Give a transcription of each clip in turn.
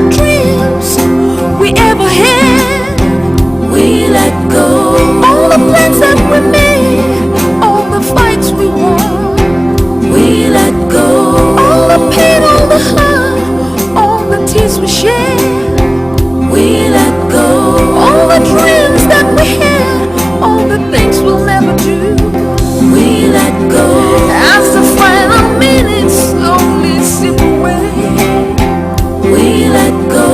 the dreams we ever had, we let go. All the plans that we made, all the fights we won, we let go. All the pain, all the hurt, all the tears we shared, we let go. All the dreams that we had, all the things we'll never do, we let go. As the final minutes slowly slip away, we let go.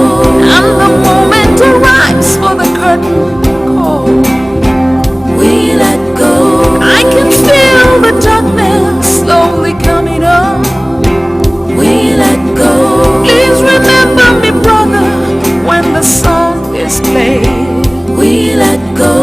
And the moment arrives for the curtain call, we let go. I can feel the darkness slowly coming on, we let go. Please remember me, brother, when the song is played, we let go.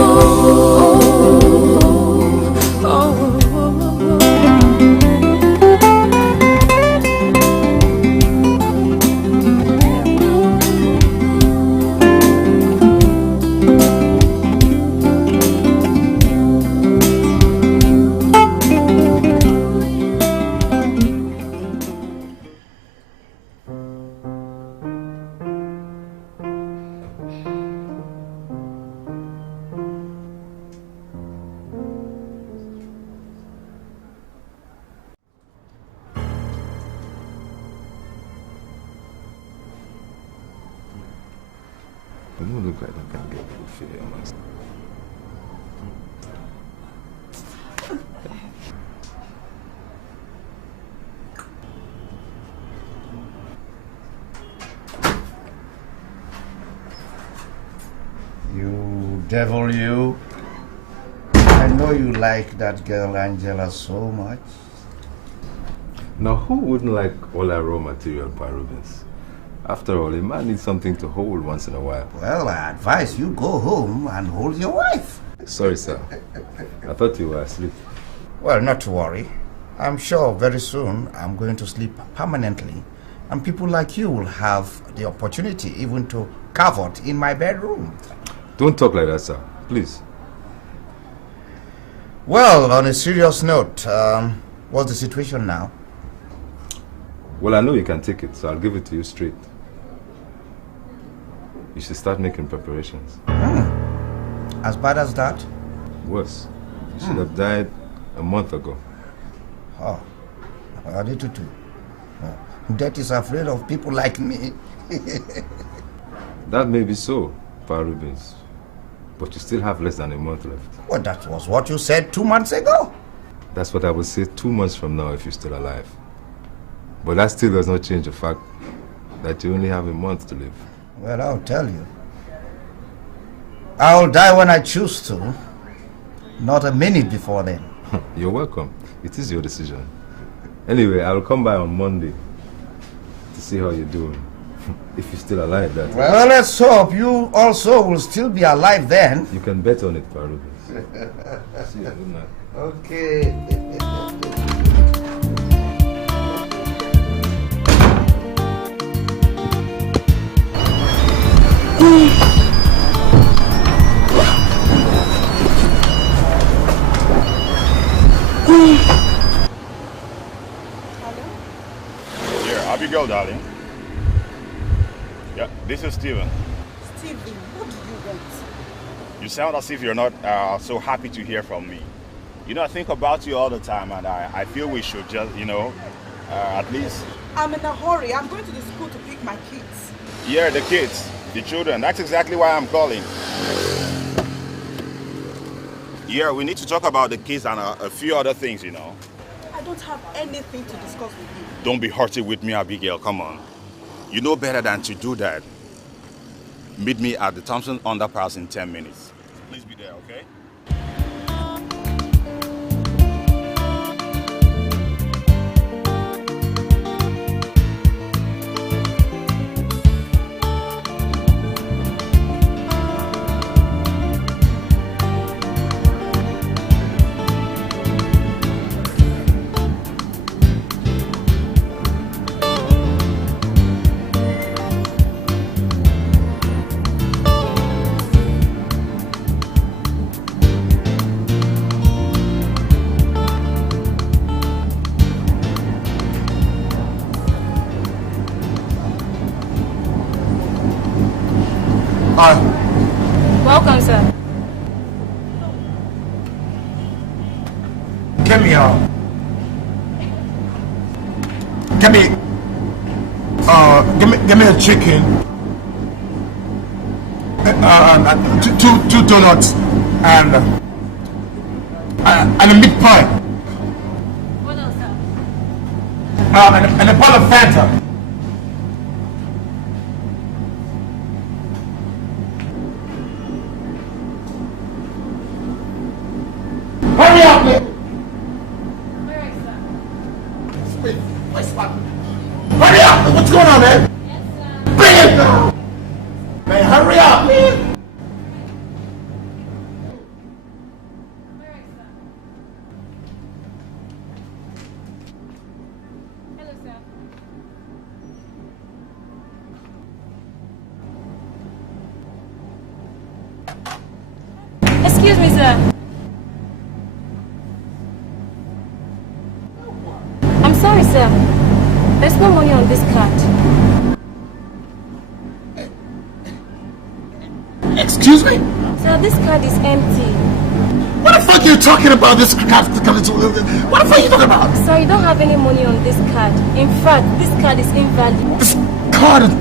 It don't look like I can get good feeling on myself. You devil, you. I know you like that girl Angela so much. Now, who wouldn't like all that raw material, Pa Rubens? After all, a man needs something to hold once in a while. Well, I advise you go home and hold your wife. Sorry, sir. I thought you were asleep. Well, not to worry. I'm sure very soon I'm going to sleep permanently, and people like you will have the opportunity even to cavort in my bedroom. Don't talk like that, sir. Please. Well, on a serious note, what's the situation now? Well, I know you can take it, so I'll give it to you straight. You should start making preparations. As bad as that? Worse. You should have died a month ago. Oh, I need to too. Death is afraid of people like me. That may be so, Pa Rubens. But you still have less than a month left. Well, that was what you said 2 months ago. That's what I would say 2 months from now if you're still alive. But that still does not change the fact that you only have a month to live. Well, I'll tell you. I'll die when I choose to, not a minute before then. You're welcome. It is your decision. Anyway, I'll come by on Monday to see how you're doing. If you're still alive, that's well, let's hope you also will still be alive then. You can bet on it, Pa Rubens. See you. Good night. Okay. Here, Abigail, darling. Yeah, this is Steven. Steven, what do you want? You sound as if you're not so happy to hear from me. You know, I think about you all the time, and I feel we should just, at least... I'm in a hurry. I'm going to the school to pick my kids. Yeah, the kids, the children. That's exactly why I'm calling. Yeah, we need to talk about the kids and a few other things, I don't have anything to discuss with you. Don't be haughty with me, Abigail. Come on. You know better than to do that. Meet me at the Thompson Underpass in 10 minutes. Please be there, okay? Welcome, sir. Give me a chicken, two donuts, and a meat pie. What else, sir? And a bottle of Fanta. Hurry up, man! Alright, sir. Wait, hurry up! What's going on, man? Yes, sir. Bring it down! Man, hurry up, man! Alright, sir. Hello, sir. Excuse me, sir. I'm sorry, sir. There's no money on this card. Excuse me? Sir, this card is empty. What the fuck are you talking about? What the fuck are you talking about? Sir, you don't have any money on this card. In fact, this card is invalid. This card is...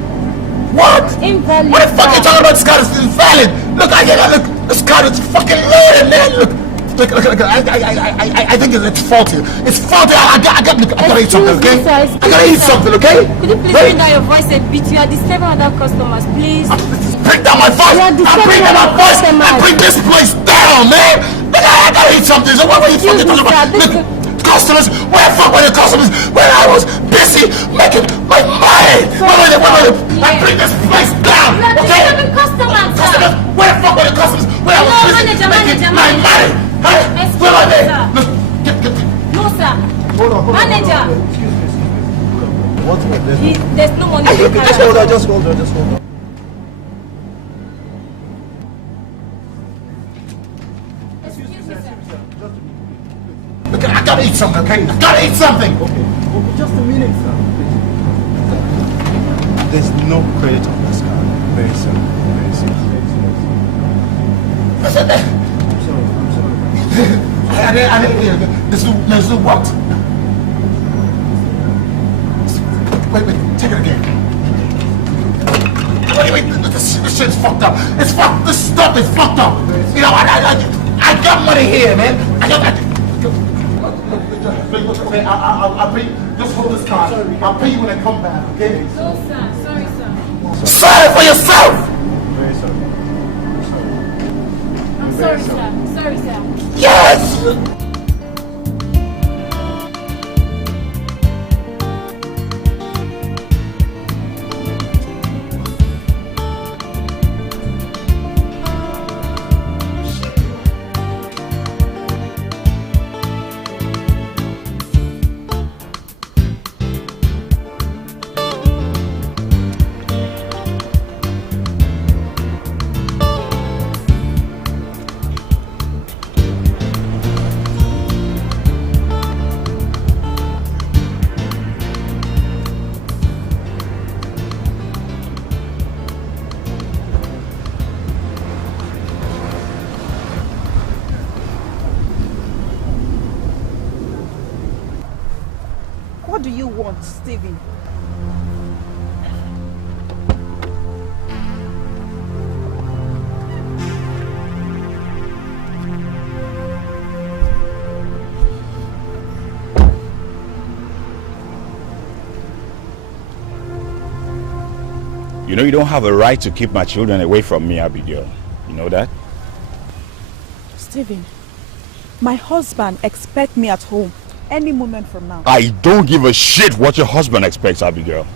What? Invalid. What the fuck are you talking about? This card is invalid. Look, look, this card is fucking loaded, man. Look, I think it's faulty. It's faulty. I gotta eat something, okay? I gotta eat something, okay? Could you please bring down your voice a bit? You are disturbing other customers, please. Bring down my voice! I'm bringing down my voice! I bring this place down, man! Look, I gotta eat something. So what were you fucking talking about? Look, customers, where the fuck were the customers when I was busy making my money? I bring this place down, okay? Customers, where the fuck were the customers when I was busy making my money? Huh? Where are they? Look, get. No, sir. Hold on. Manager. Excuse me. What's my business? There's no money. Just hold on. Look, I gotta eat something, okay? I gotta eat something! Okay, just a minute, sir. There's no credit on this card. Very simple. Listen, I'm sorry. I didn't hear. There's no what? Wait, take it again. Wait, this shit's fucked up. It's fucked. This stuff is fucked up. You know, I got money here, man. I'll pay. Just hold this card. I'll pay you when I come back, okay? No, sir. Sorry, sir. Sorry for yourself! Very sorry. I'm sorry, sir. Sorry, sir. Yes! What do you want, Stephen? You know you don't have a right to keep my children away from me, Abigail. You know that? Stephen, my husband expects me at home any moment from now. I don't give a shit what your husband expects, Abigail.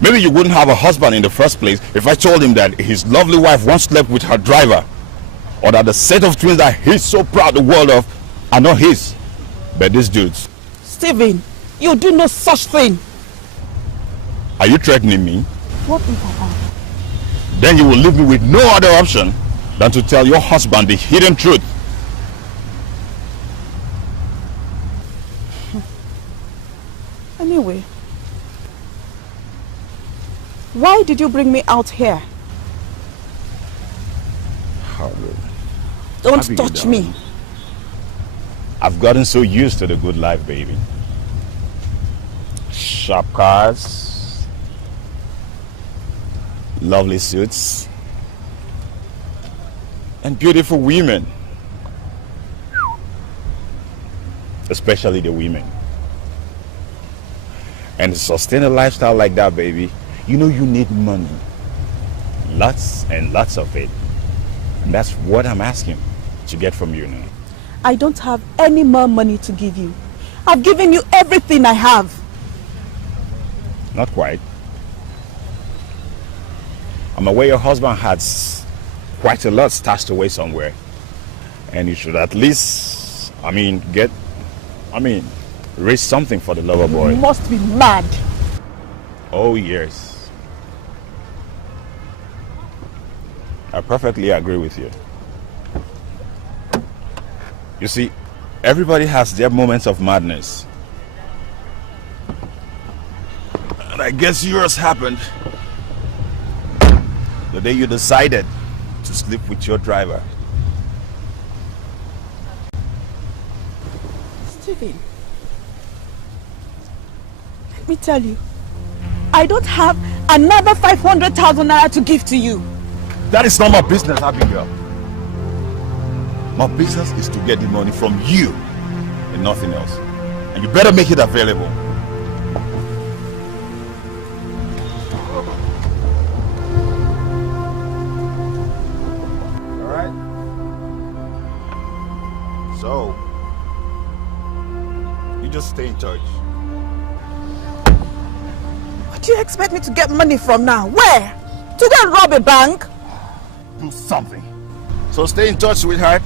Maybe you wouldn't have a husband in the first place if I told him that his lovely wife once slept with her driver, or that the set of twins that he's so proud the world of are not his, but these dudes. Stephen, you do no such thing. Are you threatening me? What if I am? Then you will leave me with no other option than to tell your husband the hidden truth. Anyway, why did you bring me out here? Don't Abigail, touch me. darling. I've gotten so used to the good life, baby. Sharp cars, lovely suits, and beautiful women. Especially the women. And to sustain a lifestyle like that, baby, you know you need money. Lots and lots of it. And that's what I'm asking to get from you now. I don't have any more money to give you. I've given you everything I have. Not quite. I'm aware your husband has quite a lot stashed away somewhere. And you should at least, raise something for the lover boy. You must be mad. Oh, yes. I perfectly agree with you. You see, everybody has their moments of madness. And I guess yours happened the day you decided to sleep with your driver. Stephen, let me tell you, I don't have another 500,000 naira to give to you. That is not my business, Abigail. My business is to get the money from you and nothing else. And you better make it available. Alright? So, you just stay in touch. What do you expect me to get money from now? Where? To go and rob a bank? Do something. So stay in touch, sweetheart.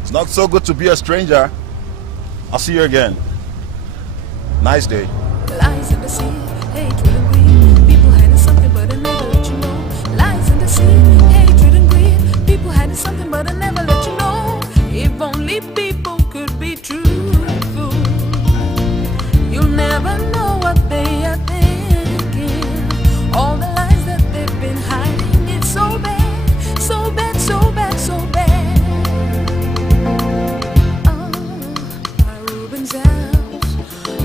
It's not so good to be a stranger. I'll see you again. Nice day. Lies in the sea, hatred and greed. People hiding something but I never let you know. Lies in the sea, hatred and greed. People hiding something but I never let you know. If only people could be truthful, you'll never know what they are thinking. All the lies that they've been hiding, it's so bad, so bad, so bad, so bad.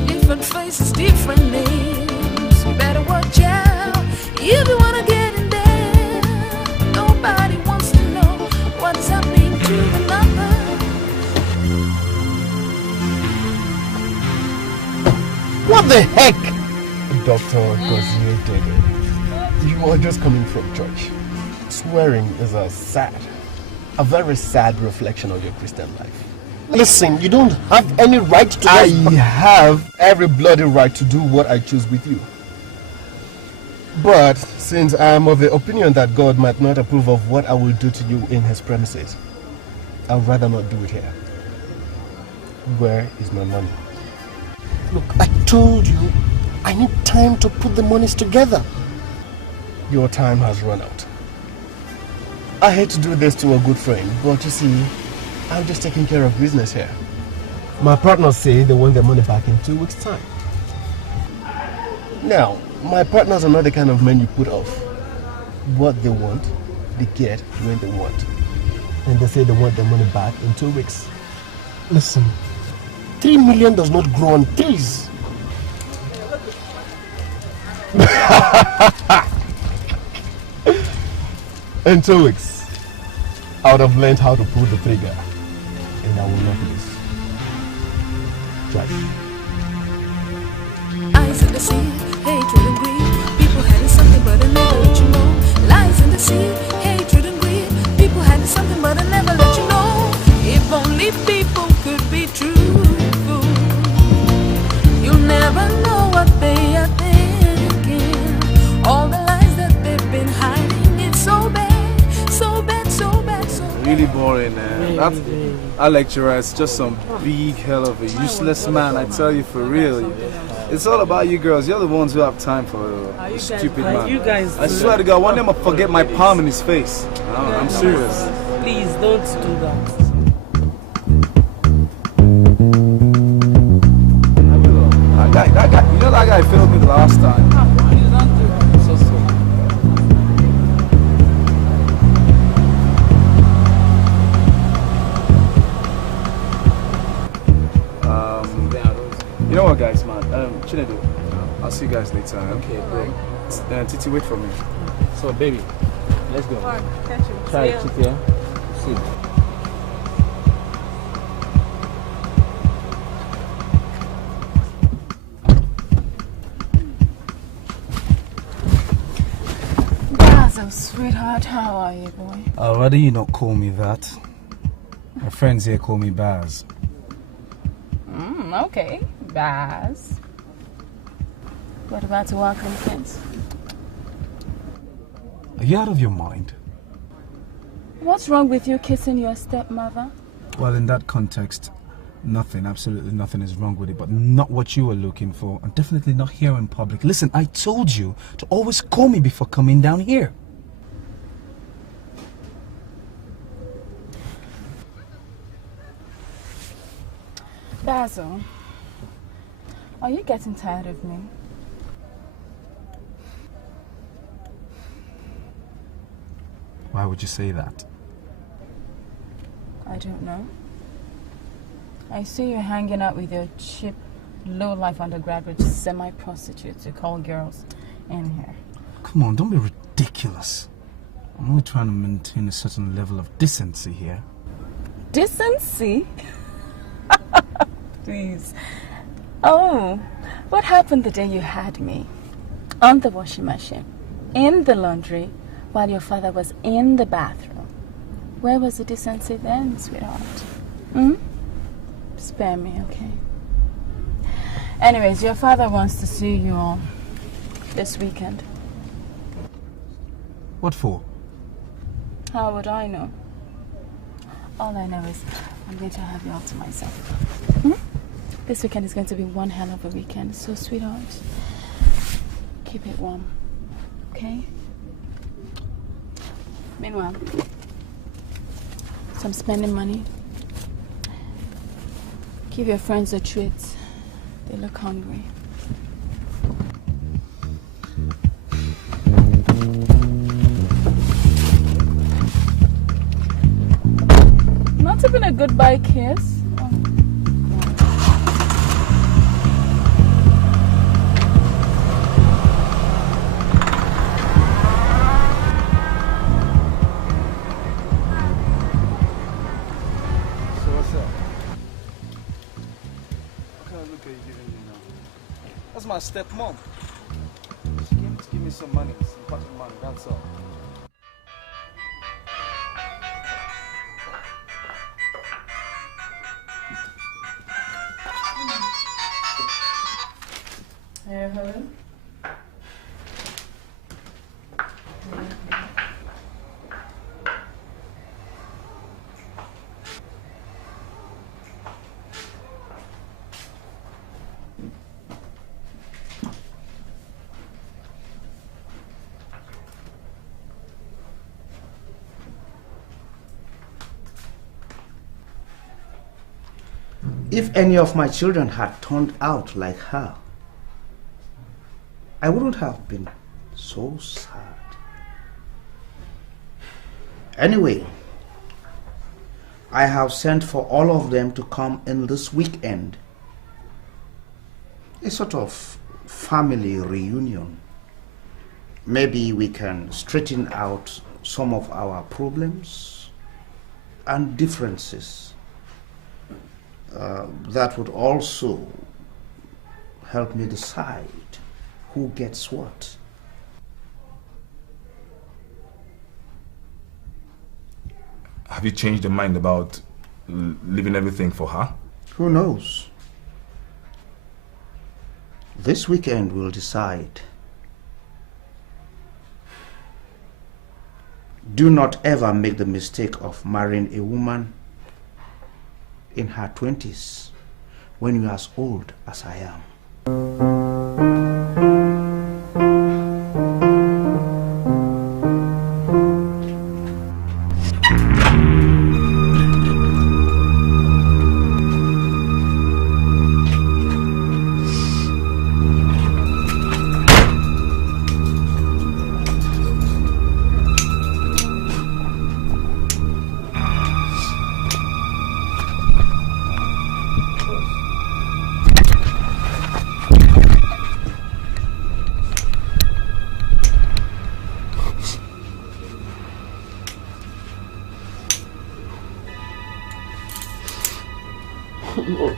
Different faces, different names. Better watch out if you wanna get in there. Nobody wants to know what is happening to another. What the heck? Dr. Gozie Dede, you are just coming from church. Swearing is a very sad reflection of your Christian life. Listen, you don't have any right to... I have every bloody right to do what I choose with you. But since I am of the opinion that God might not approve of what I will do to you in his premises, I'd rather not do it here. Where is my money? Look, I told you I need time to put the monies together. Your time has run out. I hate to do this to a good friend, but you see, I'm just taking care of business here. My partners say they want their money back in 2 weeks' time. Now, my partners are not the kind of men you put off. What they want, they get when they want. And they say they want their money back in 2 weeks. Listen, 3 million does not grow on trees. In 2 weeks, I would have learned how to pull the trigger. And I will not lose. Josh. Eyes in the sea, hatred and greed. People hiding something but I never let you know. Lies in the sea, hatred and greed. People hiding something but I never let you know. If only people could be truthful, you'll never know what they are thinking. All the lies that they've been hiding, it's so bad, so bad, so bad, so bad. Really boring, man. Our lecturer is just some big hell of a useless man, I tell you for real. It's all about you girls. You're the ones who have time for a stupid man. You guys I swear to God, one day I'm gonna forget my palm in his face. I'm serious. Please don't do that. That guy, you know that guy failed me the last time. You know what, guys, man? Chinedu, I'll see you guys later. Okay, bro. Titi, wait for me. So, baby, let's go. Alright, catch you. Try it, Titi, yeah? See. Basil, sweetheart, how are you, boy? I'd rather you not call me that. My friends here call me Baz. Okay, Baz. What about the welcome kids? Are you out of your mind? What's wrong with you kissing your stepmother? Well, in that context, nothing, absolutely nothing is wrong with it, but not what you were looking for, and definitely not here in public. Listen, I told you to always call me before coming down here. Basil, are you getting tired of me? Why would you say that? I don't know. I see you hanging out with your cheap, low-life undergraduate semi-prostitutes you call girls in here. Come on, don't be ridiculous. I'm only trying to maintain a certain level of decency here. Decency? Please. Oh, what happened the day you had me? On the washing machine, in the laundry, while your father was in the bathroom. Where was the decency then, sweetheart? Spare me, okay? Anyways, your father wants to see you all this weekend. What for? How would I know? All I know is I'm going to have you all to myself. This weekend is going to be one hell of a weekend. So, sweetheart, keep it warm, okay? Meanwhile, some spending money. Give your friends a treat. They look hungry. Not even a goodbye kiss. My stepmom. She came to give me some money, some pocket money, that's all. Hello? If any of my children had turned out like her, I wouldn't have been so sad. Anyway, I have sent for all of them to come in this weekend. A sort of family reunion. Maybe we can straighten out some of our problems and differences. That would also help me decide who gets what. Have you changed your mind about leaving everything for her? Who knows? This weekend will decide. Do not ever make the mistake of marrying a woman in her 20s when you are as old as I am. no.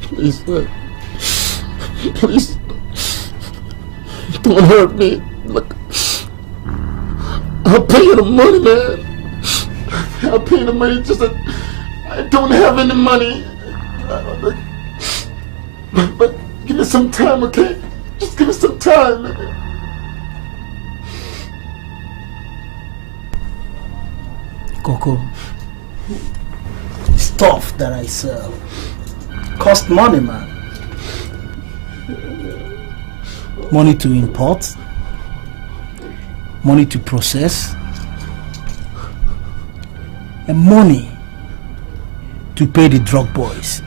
Please, man. Please. Don't hurt me. Look. I'll pay you the money, man. I'll pay you the money, just that I don't have any money. But give me some time, okay? Just give me some time, man. Coco, stuff that I sell cost money, man. Money to import, money to process, and money to pay the drug boys.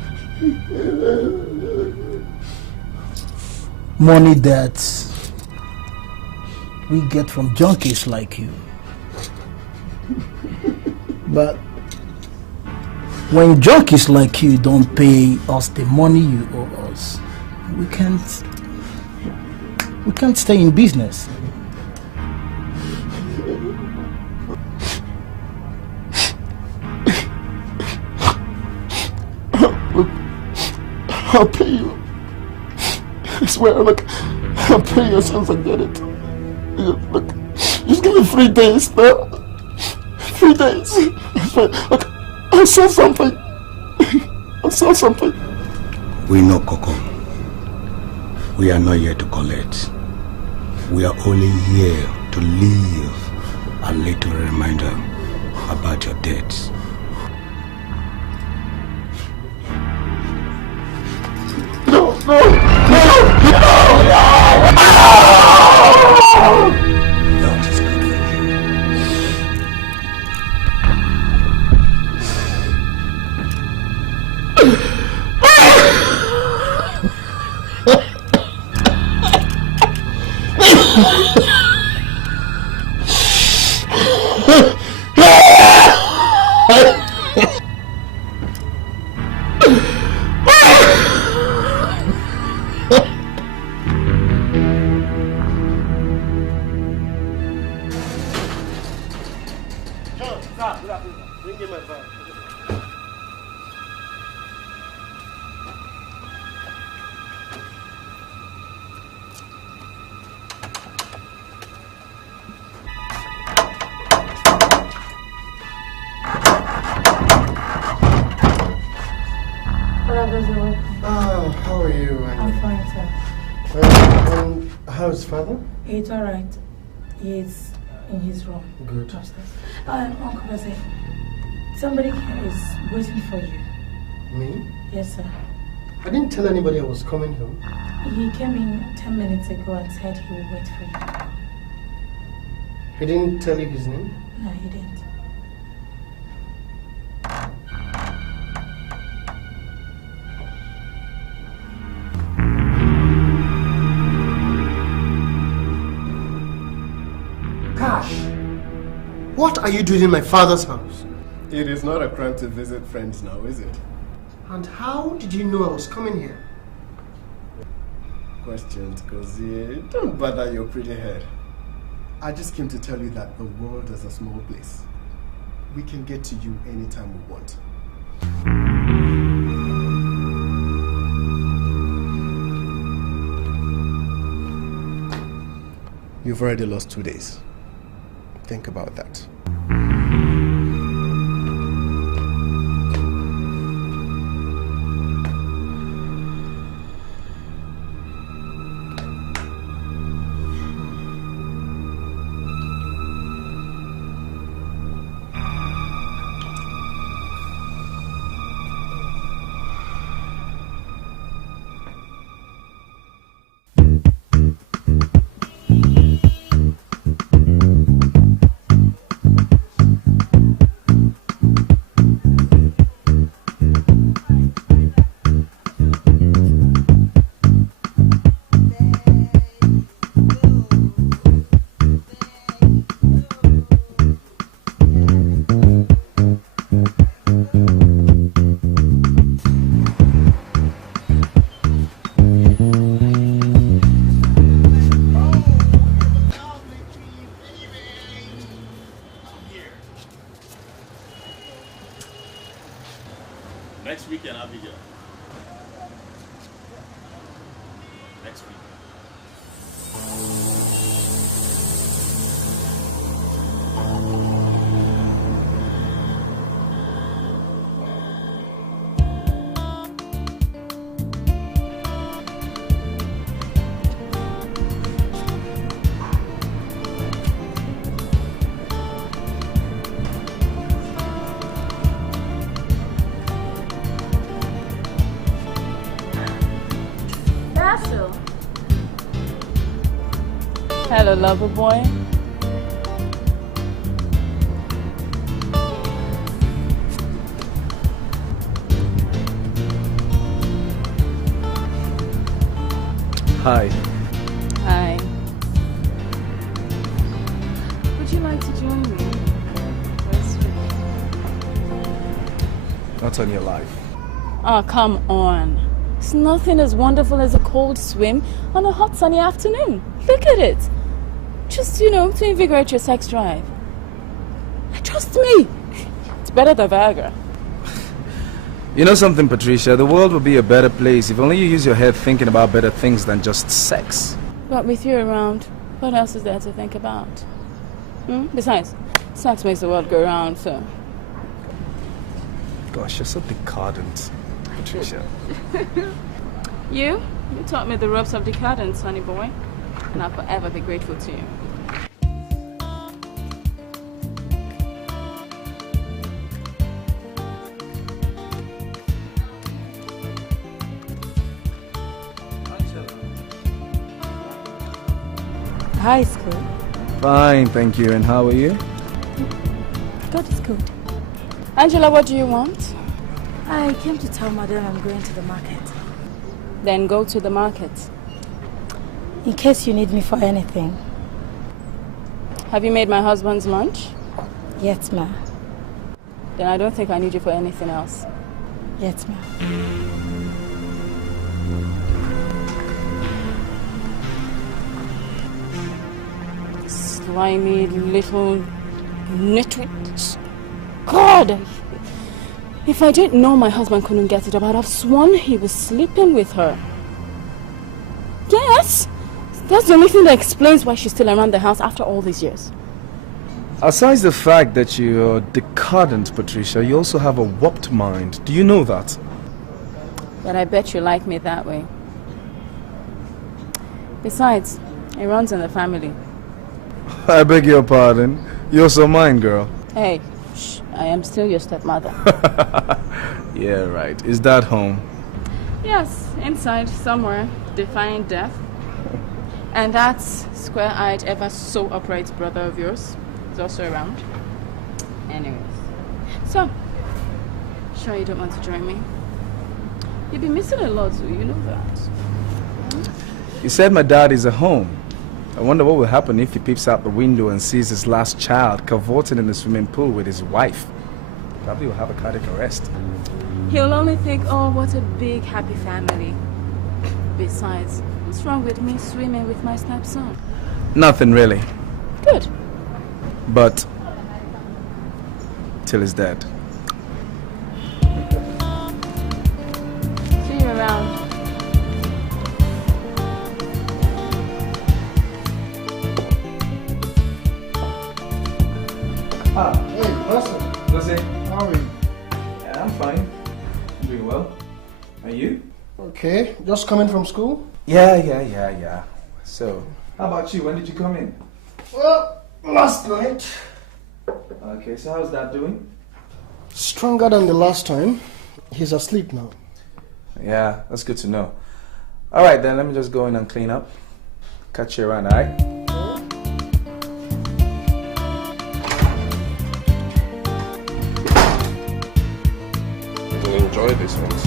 Money that we get from junkies like you. But when junkies like you don't pay us the money you owe us, we can't stay in business. Look, I'll pay you. I swear, look, I'll pay you as soon as I get it. Look, just give me 3 days, man. 3 days. I swear, look, I'll sell something. I'll sell something. We know, Coco. We are not here to collect. We are only here to leave a little reminder about your debts. No, no, no, no, no! That is good How are you? I'm fine, sir. How's father? It's alright. He's in his room. Good. Upstairs. Uncle Jose, somebody here is waiting for you. Me? Yes, sir. I didn't tell anybody I was coming home. He came in 10 minutes ago and said he will wait for you. He didn't tell you his name? No, he didn't. Cash! What are you doing in my father's house? It is not a crime to visit friends now, is it? And how did you know I was coming here? Questions, Kozie. Don't bother your pretty head. I just came to tell you that the world is a small place. We can get to you anytime we want. You've already lost 2 days. Think about that. next week. Hello, lover boy. Hi. Hi. Would you like to join me? Not on your life. Oh, come on. It's nothing as wonderful as a cold swim on a hot sunny afternoon. Look at it. Just, to invigorate your sex drive. Trust me. It's better than Viagra. You know something, Patricia? The world would be a better place if only you use your head thinking about better things than just sex. But with you around, what else is there to think about? Besides, sex makes the world go round, so... Gosh, you're so decadent, Patricia. You taught me the ropes of decadence, honey boy. And I'll forever be grateful to you. Hi, school. Fine, thank you. And how are you? God is good. Angela, what do you want? I came to tell Madam I'm going to the market. Then go to the market. In case you need me for anything. Have you made my husband's lunch? Yes, ma'am. Then I don't think I need you for anything else. Yes, ma'am. Slimy little nitwit. God! If I didn't know my husband couldn't get it up, I'd have sworn he was sleeping with her. Yes! That's the only thing that explains why she's still around the house after all these years. Aside the fact that you're decadent, Patricia, you also have a warped mind. Do you know that? But I bet you like me that way. Besides, it runs in the family. I beg your pardon. You're so mine, girl. Hey, shh, I am still your stepmother. Yeah, right. Is that home? Yes, inside, somewhere, defying death. And that square-eyed, ever so upright brother of yours is also around. Anyways. So, sure you don't want to join me? You'll be missing a lot, so you know that. You said my dad is at home. I wonder what will happen if he peeps out the window and sees his last child cavorting in the swimming pool with his wife. Probably will have a cardiac arrest. He'll only think, oh, what a big, happy family. Besides, what's wrong with me swimming with my stepson? Nothing really. Good. But till he's dead. See you around. Ah, hey, Pastor. Jose, How are you? yeah, I'm fine. I'm doing well. Are you? Okay, just coming from school? Yeah. So, how about you? When did you come in? Well, last night. Okay, so how's that doing? Stronger than the last time. He's asleep now. Yeah, that's good to know. Alright then, let me just go in and clean up. Catch you around, alright? We'll enjoy these ones.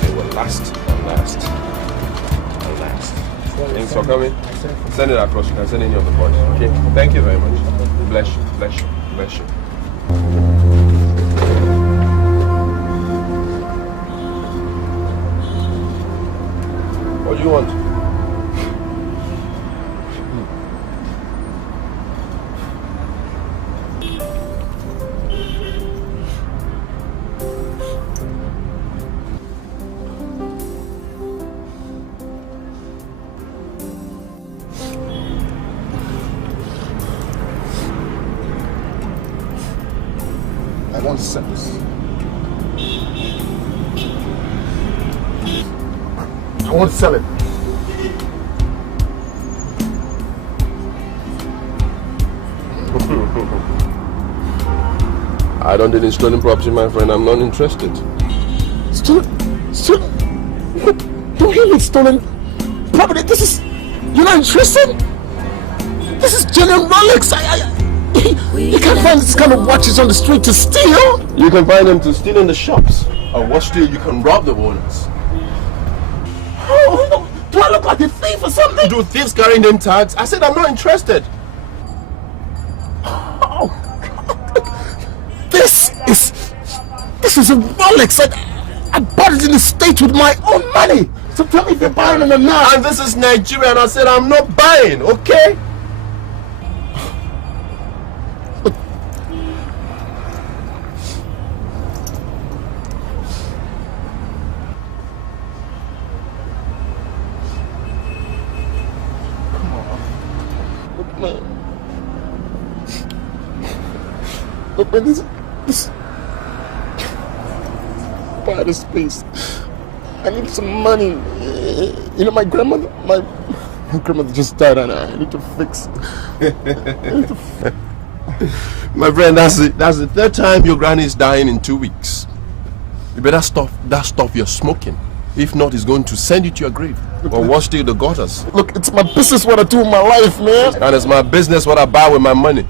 They will last and last and last. Thanks for coming. Send it across. You can send any of the boys. Okay? Thank you very much. Bless you. Bless you. Bless you. What do you want? want to sell this. I want to sell it. I don't deal in stolen property, my friend. I'm not interested. Stolen? Who really stolen property? This is... You're not interested? This is genuine Rolex. You can't find this kind of watches on the street to steal. You can find them to steal in the shops. Or worse still, you can rob the owners. Oh, do I look like a thief or something? Do thieves carrying them tags? I said I'm not interested. Oh, God. This is a Rolex. I bought it in the States with my own money. So tell me if you're buying it or not. And this is Nigeria, and I said I'm not buying, okay? Look, man, this buy this place. I need some money. You know, my grandmother just died, and I need to fix. My friend, that's the third time your granny is dying in 2 weeks. You better stop that stuff you're smoking. If not, it's going to send you to your grave. Or worse still, the gutters. Look, it's my business what I do with my life, man. And it's my business what I buy with my money.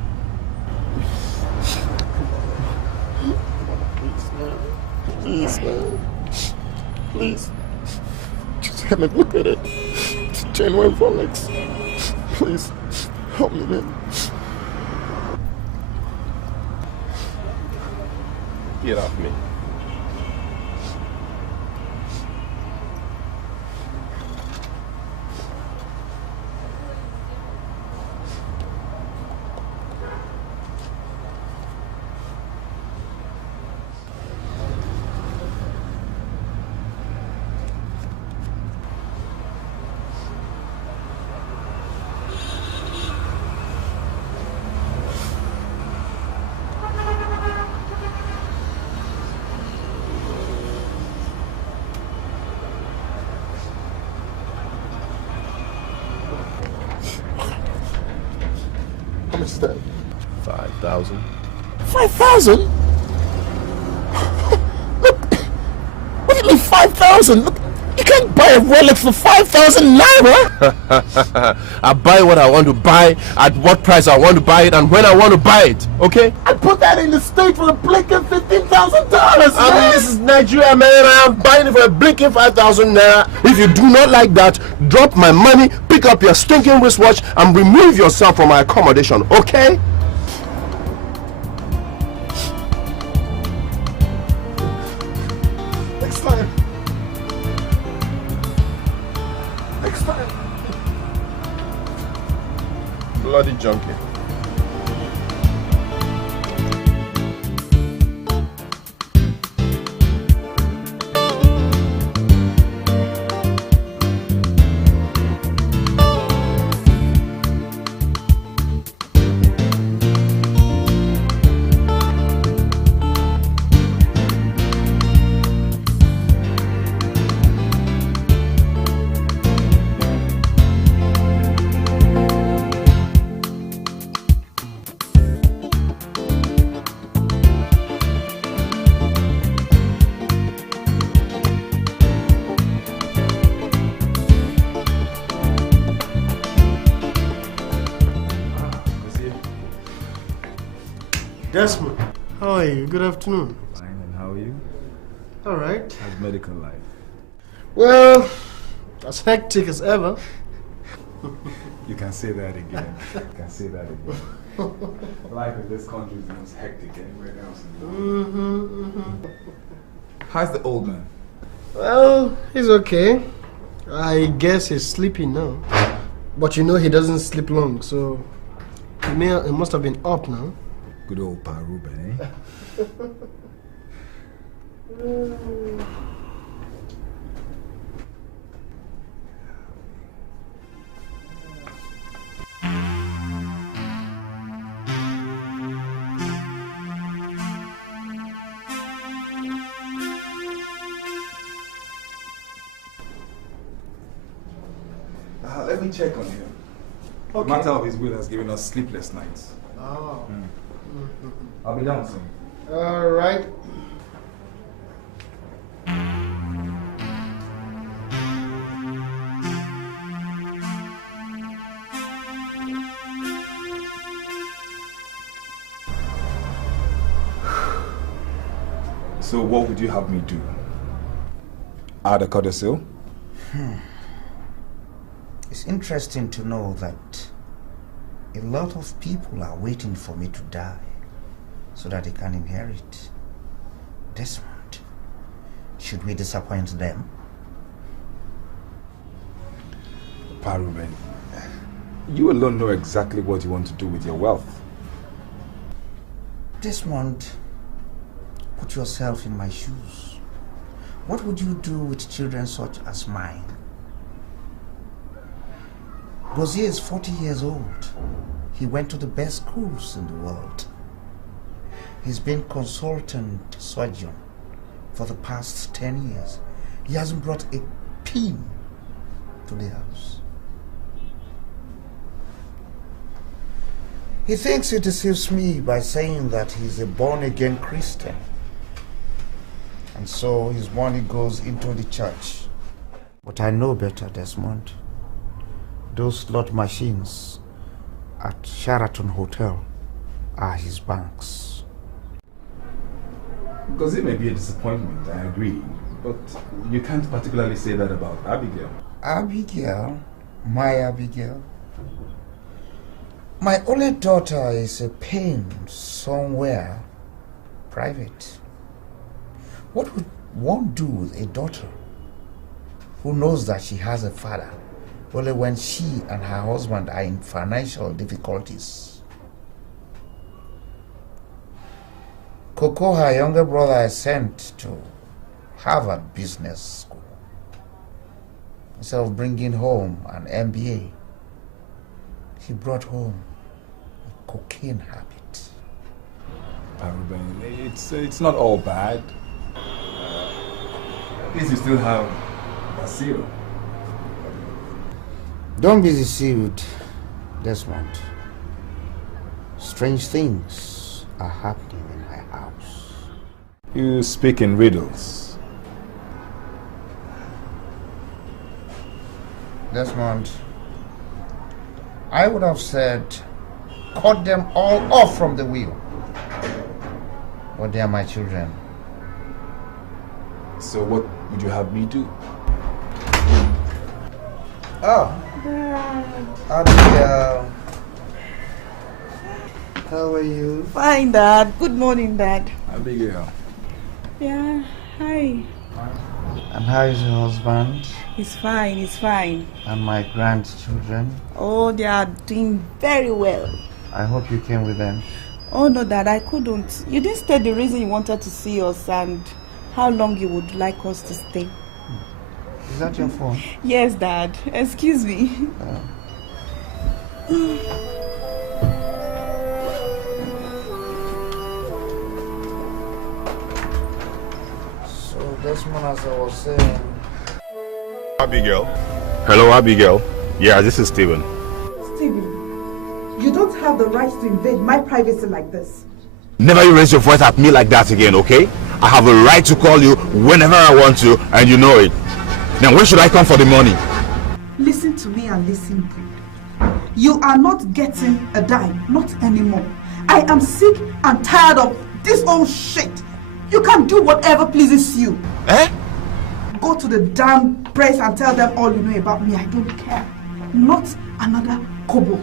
Please, man. Please. Just have me look at it. It's a genuine Rolex. Please, help me, man. Get off me. How much is that? 5,000. 5,000? Look, what do you mean 5,000? Look, you can't buy a Rolex for 5,000 naira. I buy what I want to buy, at what price I want to buy it, and when I want to buy it, okay? I put that in the state for a blinking $15,000. I mean, this is Nigeria, man. I'm buying it for a blinking 5,000 naira. If you do not like that, drop my money, pick up your stinking wristwatch, and remove yourself from my accommodation, okay? Next time. Next time. Bloody junkie. Desmond, how are you? Good afternoon. Fine, and how are you? All right. How's medical life? Well, as hectic as ever. You can say that again. You can say that again. Life in this country is the most hectic anywhere else in the world. How's the old man? Well, he's okay. I guess he's sleeping now. But you know he doesn't sleep long, so he must have been up now. Good old Pa Ruben, eh? Let me check on him. The matter of his will has given us sleepless nights. Oh. I'll be down soon. All right. So what would you have me do? Add a codicil? It's interesting to know that a lot of people are waiting for me to die so that they can inherit. Desmond, should we disappoint them? Paruben, you alone know exactly what you want to do with your wealth. Desmond, put yourself in my shoes. What would you do with children such as mine? Rosier is 40 years old. He went to the best schools in the world. He's been consultant surgeon for the past 10 years. He hasn't brought a pin to the house. He thinks he deceives me by saying that he's a born-again Christian. And so his money goes into the church. But I know better, Desmond. Those slot machines at Sheraton Hotel are his banks. Because it may be a disappointment, I agree. But you can't particularly say that about Abigail. Abigail? My Abigail? My only daughter is a pain somewhere private. What would one do with a daughter who knows that she has a father only when she and her husband are in financial difficulties? Coco, her younger brother, I sent to Harvard Business School. Instead of bringing home an MBA, he brought home a cocaine habit. Paruben, it's not all bad. At least you still have Basil. Don't be deceived, Desmond. Strange things are happening in my house. You speak in riddles. Desmond, I would have said, cut them all off from the wheel. But they are my children. So what would you have me do? Oh. Abigail. How are you? Fine, Dad. Good morning, Dad. Abigail. Yeah, hi. And how is your husband? He's fine, he's fine. And my grandchildren? Oh, they are doing very well. I hope you came with them. Oh, no, Dad, I couldn't. You didn't state the reason you wanted to see us and how long you would like us to stay. Is that your phone? Yes, Dad. Excuse me. So, Desmond, as I was saying... Abigail. Hello, Abigail. Yeah, this is Stephen. Stephen, you don't have the right to invade my privacy like this. Never you raise your voice at me like that again, okay? I have a right to call you whenever I want to, and you know it. Now, when should I come for the money? Listen to me and listen good. You are not getting a dime, not anymore. I am sick and tired of this old shit. You can do whatever pleases you. Eh? Go to the damn press and tell them all you know about me. I don't care. Not another kobo.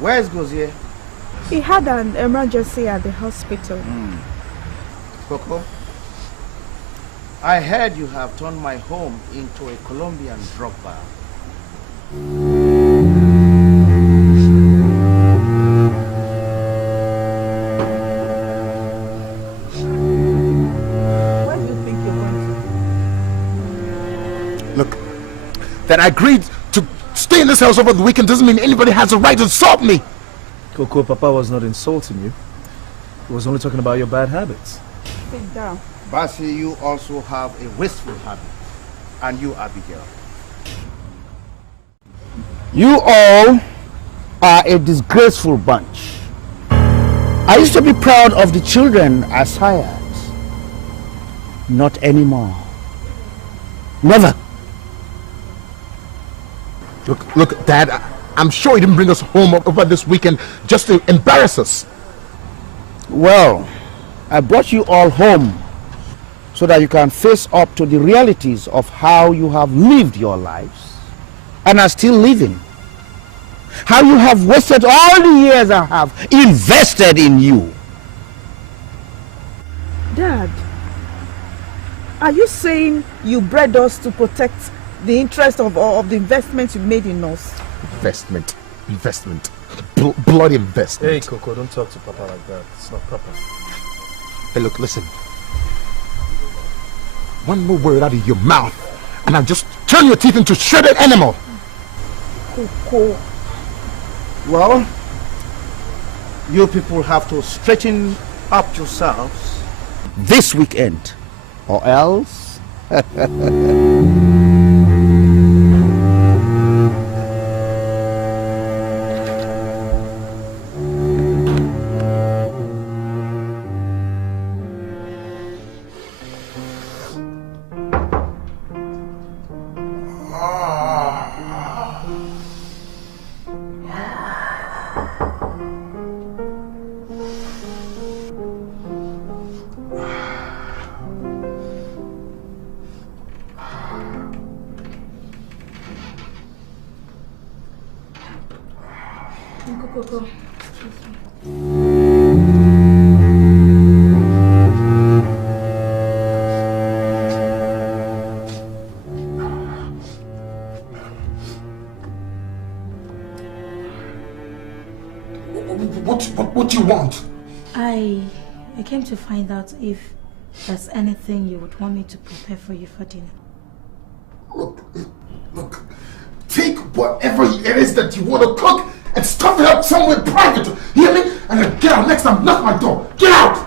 Where is Gozier? He had an emergency at the hospital. Coco, I heard you have turned my home into a Colombian drug bar. Where do you think you're going to? Look, that I agreed to stay in this house over the weekend doesn't mean anybody has a right to assault me. Coco, Papa was not insulting you. He was only talking about your bad habits. Sit down. Basi, you also have a wasteful habit. And you, Abigail. You all are a disgraceful bunch. I used to be proud of the children I sired. Not anymore. Never. Look, Dad, I'm sure he didn't bring us home over this weekend just to embarrass us. Well, I brought you all home so that you can face up to the realities of how you have lived your lives and are still living. How you have wasted all the years I have invested in you. Dad, are you saying you bred us to protect the interest of the investments you made in us? Investment. Blood investment. Hey, Coco, don't talk to Papa like that. It's not proper. Hey, look, listen. One more word out of your mouth, and I'll just turn your teeth into shredded animal. Coco. Well, you people have to straighten up yourselves this weekend, or else... Coco. What do you want? I came to find out if there's anything you would want me to prepare for you for dinner. Look, take whatever it is that you want to cook and stuff it up somewhere private. You hear me? And then get out next time. Knock my door. Get out!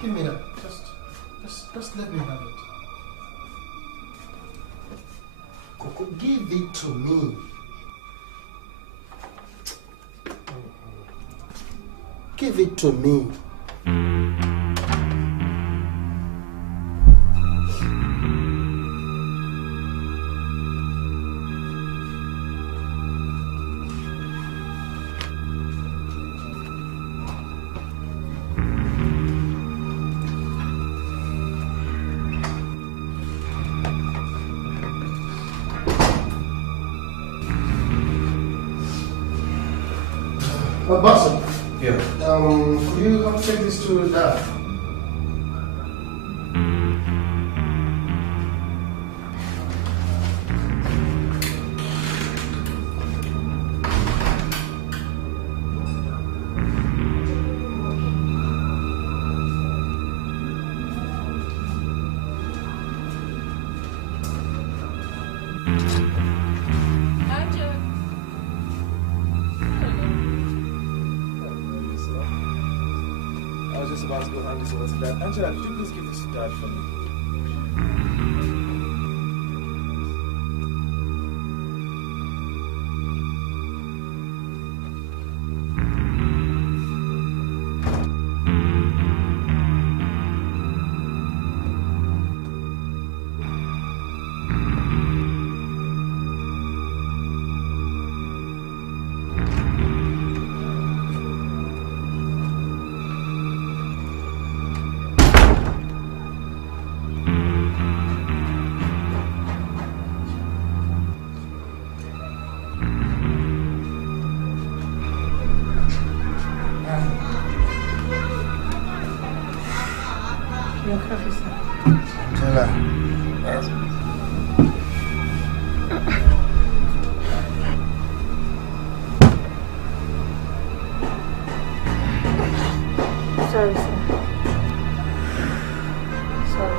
Give me that. Just let me have it. Coco, give it to me. Give it to me. Boss. Yeah. Could you help take this to Dad? was just about to go hand this over to Dad. Angela, could you please give this to Dad for me? Angela. Sorry, sir. Sorry.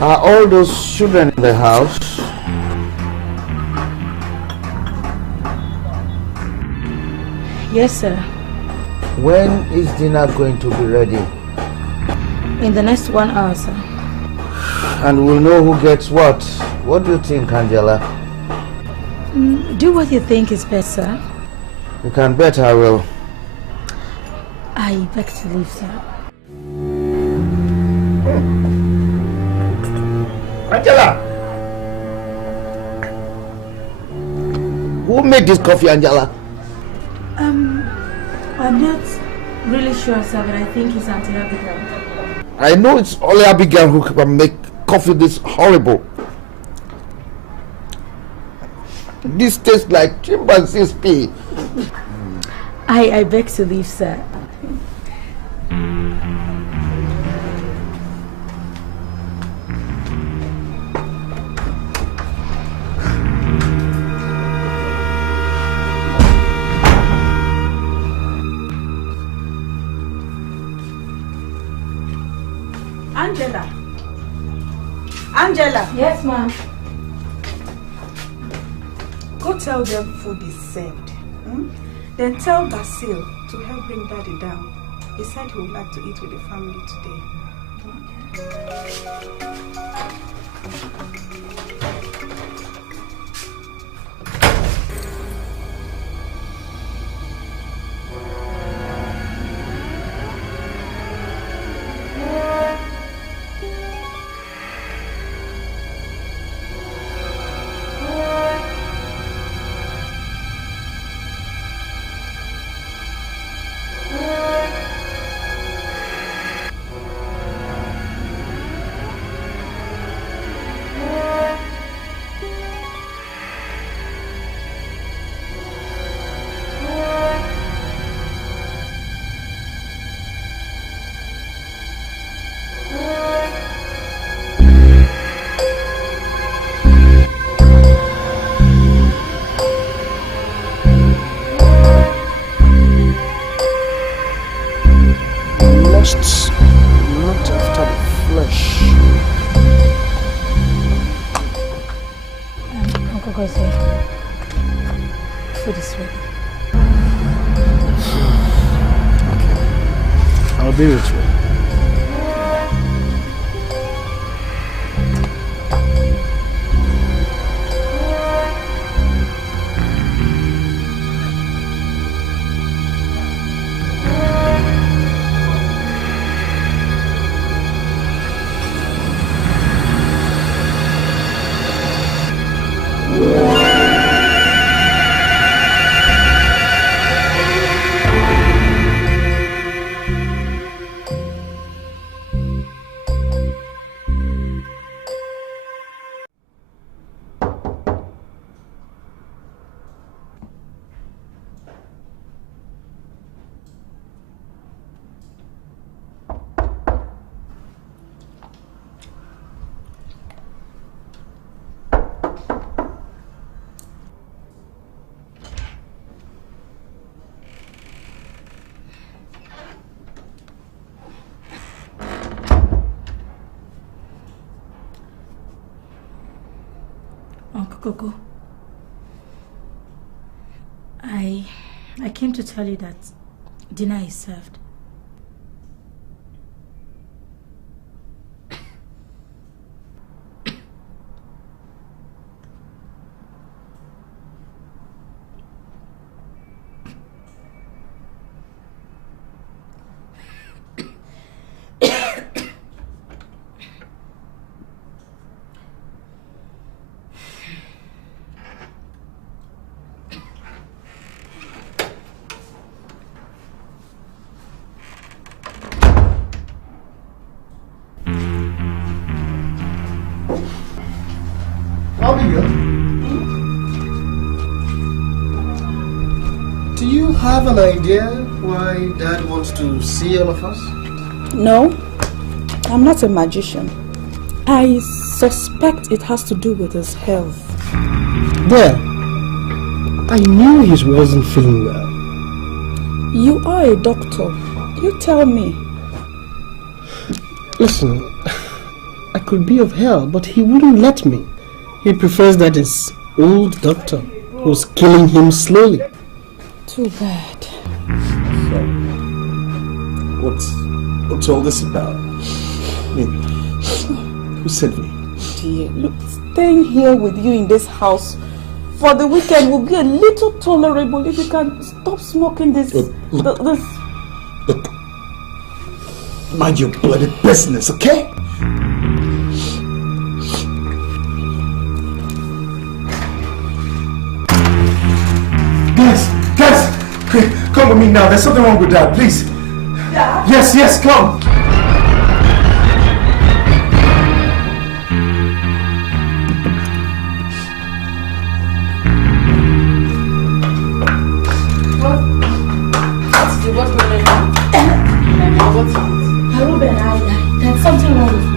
Are all those children in the house? Yes, sir. When is dinner going to be ready? In the next 1 hour, sir. And we'll know who gets what. What do you think, Angela? Do what you think is best, sir. You can bet I will. I beg to leave, sir. Angela! Who made this coffee, Angela? I'm not really sure, sir, but I think it's Auntie Abigail. I know it's only Abigail who can make coffee this horrible. This tastes like chimpanzee's pee. I beg to leave, sir. Angela. Angela. Yes, ma'am. Go tell them food is served. Then tell Basil to help bring Daddy down. He said he would like to eat with the family today. Not after the flesh. Uncle Gozi, food is ready. Okay. I'll be with you. Coco, I came to tell you that dinner is served. Abigail, do you have an idea why Dad wants to see all of us? No, I'm not a magician. I suspect it has to do with his health. There. I knew he wasn't feeling well. You are a doctor. You tell me. Listen, I could be of help, but he wouldn't let me. He prefers that his old doctor who's killing him slowly. Too bad. So, what's all this about? Who sent me? Dear, look, staying here with you in this house for the weekend will be a little tolerable if you can stop smoking this. This. Look, mind your bloody business, okay? Guys, come with me now. There's something wrong with Dad, please. Dad? Yes, come. There's something wrong with me.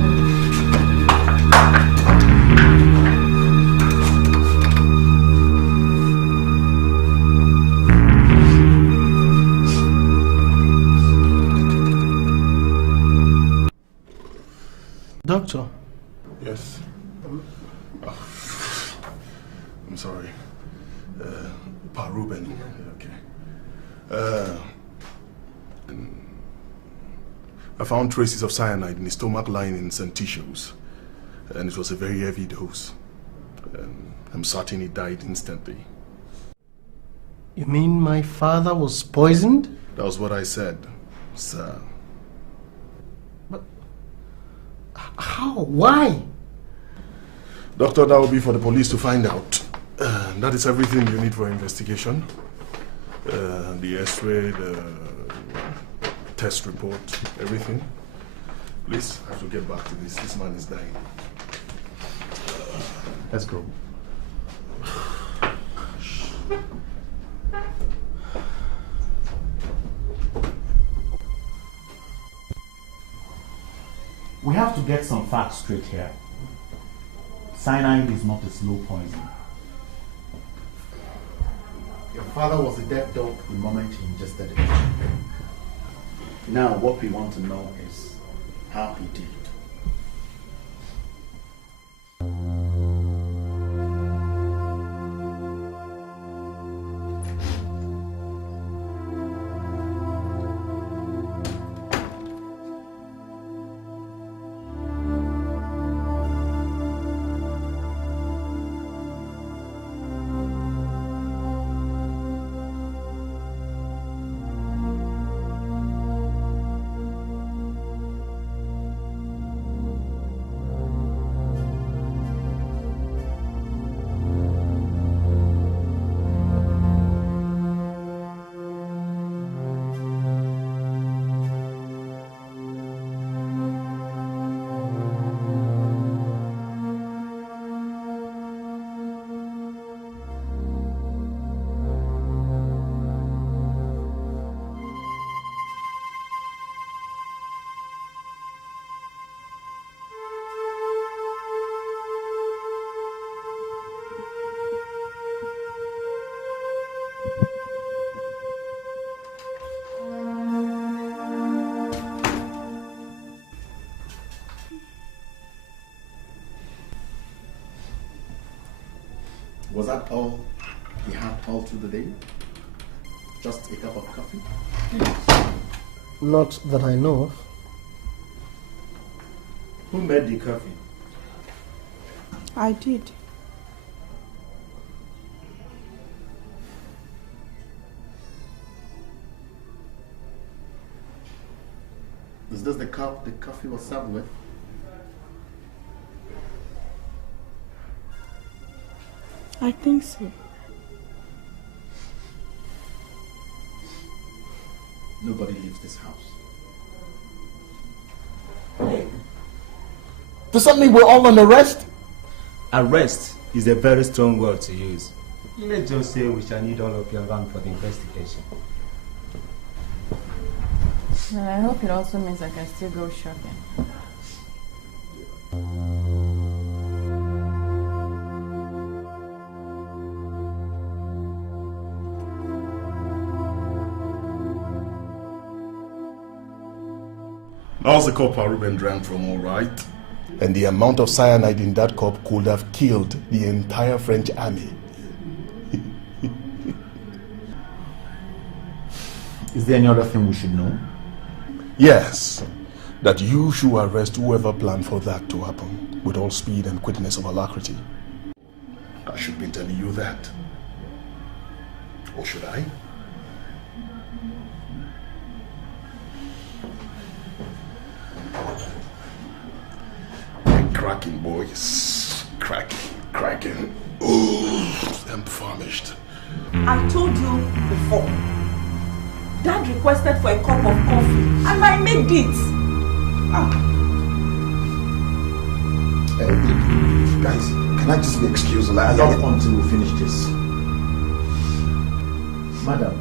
Doctor. Yes. Oh, I'm sorry. Pa Ruben. Okay. I found traces of cyanide in his stomach linings and tissues, and it was a very heavy dose. I'm certain he died instantly. You mean my father was poisoned? That was what I said, sir. But how? Why? Doctor, that will be for the police to find out. That is everything you need for investigation. The X-ray, the test report, everything. Please, I have to get back to this. This man is dying. Let's go. We have to get some facts straight here. Cyanide is not a slow poison. Your father was a dead dog the moment he ingested it. Now what we want to know is how he did it. Was that all he had all through the day? Just a cup of coffee? Not that I know of. Who made the coffee? I did. Is this the cup the coffee was served with? I think so. Nobody leaves this house. Does that mean we're all on arrest? Arrest? is a very strong word to use. Let's just say we shall need all of your rank for the investigation. Well, I hope it also means I can still go shopping. That was the cup Ruben drank from, all right? And the amount of cyanide in that cup could have killed the entire French army. Is there any other thing we should know? Yes, that you should arrest whoever planned for that to happen with all speed and quickness of alacrity. I should be telling you that. Or should I? Cracking, boys. Cracking. Ooh, I'm famished. I told you before. Dad requested for a cup of coffee and I made it. Guys, can I just be excused? Not until we finish this. Madam,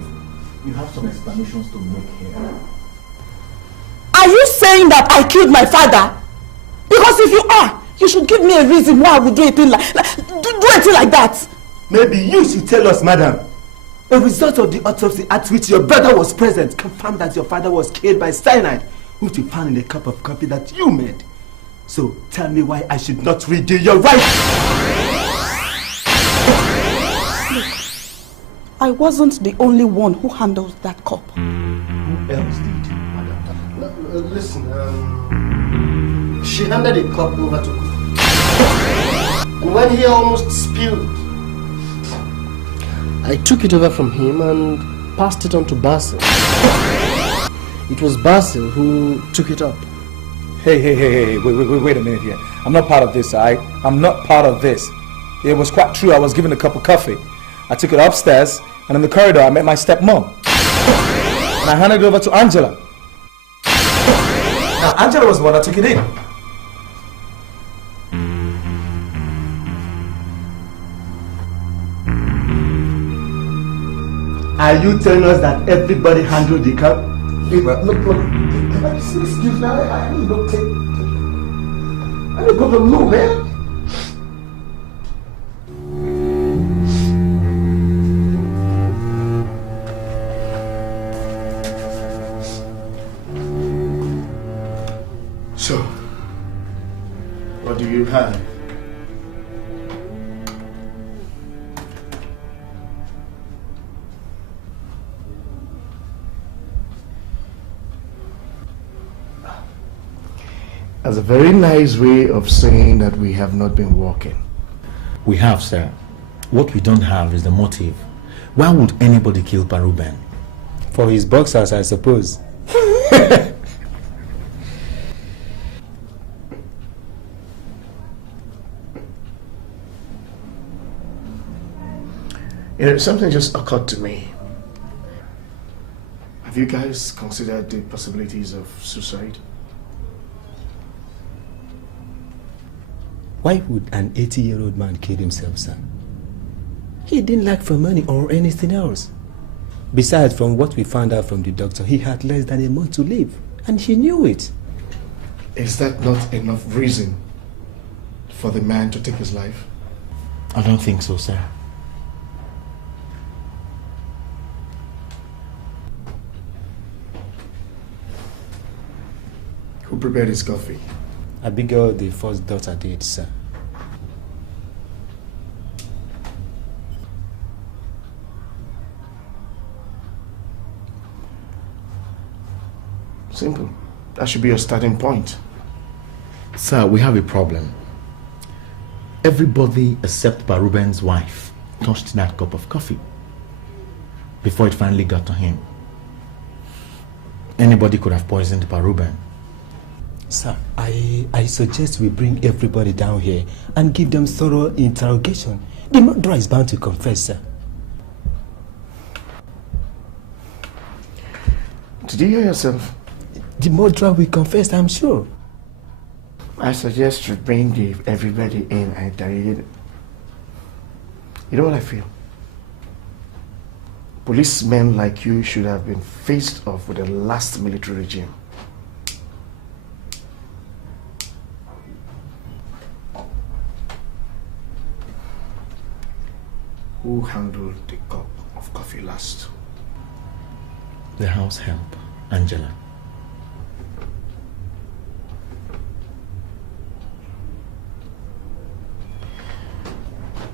you have some explanations to make here. Are you saying that I killed my father? Because if you are, you should give me a reason why I would do anything like that. Maybe you should tell us, madam. A result of the autopsy at which your brother was present confirmed that your father was killed by cyanide, which you found in a cup of coffee that you made. So tell me why I should not redo your right. I wasn't the only one who handled that cup. Who else did, madam? Listen, she handed a cup over to me. And when he almost spilled, I took it over from him and passed it on to Basil. It was Basil who took it up. Hey, wait a minute here. I'm not part of this, alright? I'm not part of this. It was quite true, I was given a cup of coffee. I took it upstairs, and in the corridor I met my stepmom. And I handed it over to Angela. Now, Angela was the one that took it in. Are you telling us that everybody handled the cup? Look, can I just excuse me? I need to take. I need to go to the loo, man. So, what do you have? That's a very nice way of saying that we have not been working. We have, sir. What we don't have is the motive. Why would anybody kill Paruben? For his boxers, I suppose. You know, something just occurred to me. Have you guys considered the possibilities of suicide? Why would an 80-year-old man kill himself, sir? He didn't lack for money or anything else. Besides, from what we found out from the doctor, he had less than a month to live, and he knew it. Is that not enough reason for the man to take his life? I don't think so, sir. Who prepared his coffee? Abigail, the first daughter, did, sir. Simple. That should be your starting point. Sir, we have a problem. Everybody except Paruben's wife touched that cup of coffee before it finally got to him. Anybody could have poisoned Paruben. Sir, I suggest we bring everybody down here and give them thorough interrogation. The murderer is bound to confess, sir. Did you hear yourself? The murderer will confess, I'm sure. I suggest you bring everybody in and interrogate. You know what I feel? Policemen like you should have been faced off with the last military regime. Who handled the cup of coffee last? The house help, Angela.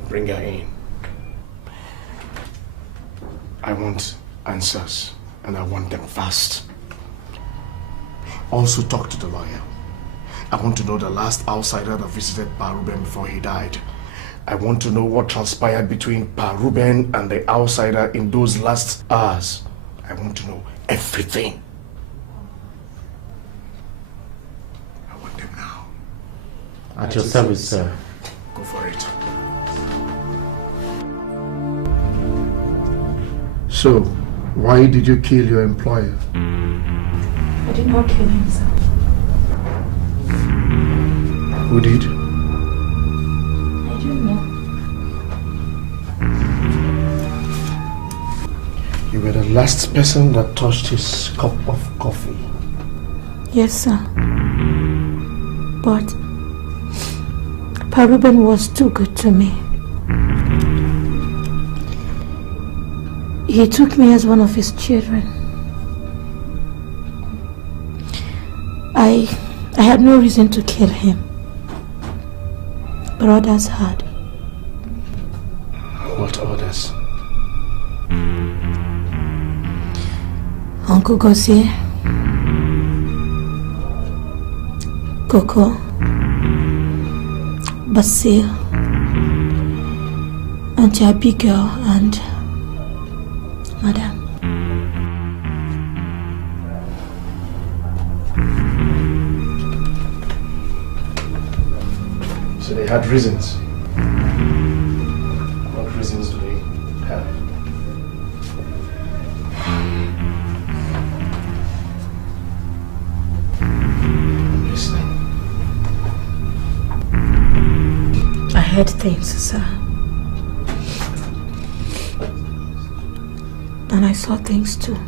Bring her in. I want answers, and I want them fast. Also talk to the lawyer. I want to know the last outsider that visited Pa Ruben before he died. I want to know what transpired between Pa Ruben and the outsider in those last hours. I want to know everything. I want them now. At your service, sir. Go for it. So, why did you kill your employer? I did not kill him, sir. Who did? I don't know. You were the last person that touched his cup of coffee. Yes, sir. But Pa Ruben was too good to me. He took me as one of his children. I had no reason to kill him, but others had. What others? Uncle Gosie, Coco, Basil, Auntie Abigail, and Madam. So they had reasons. What reasons do they have? I'm listening. I heard things, sir. And I saw things too.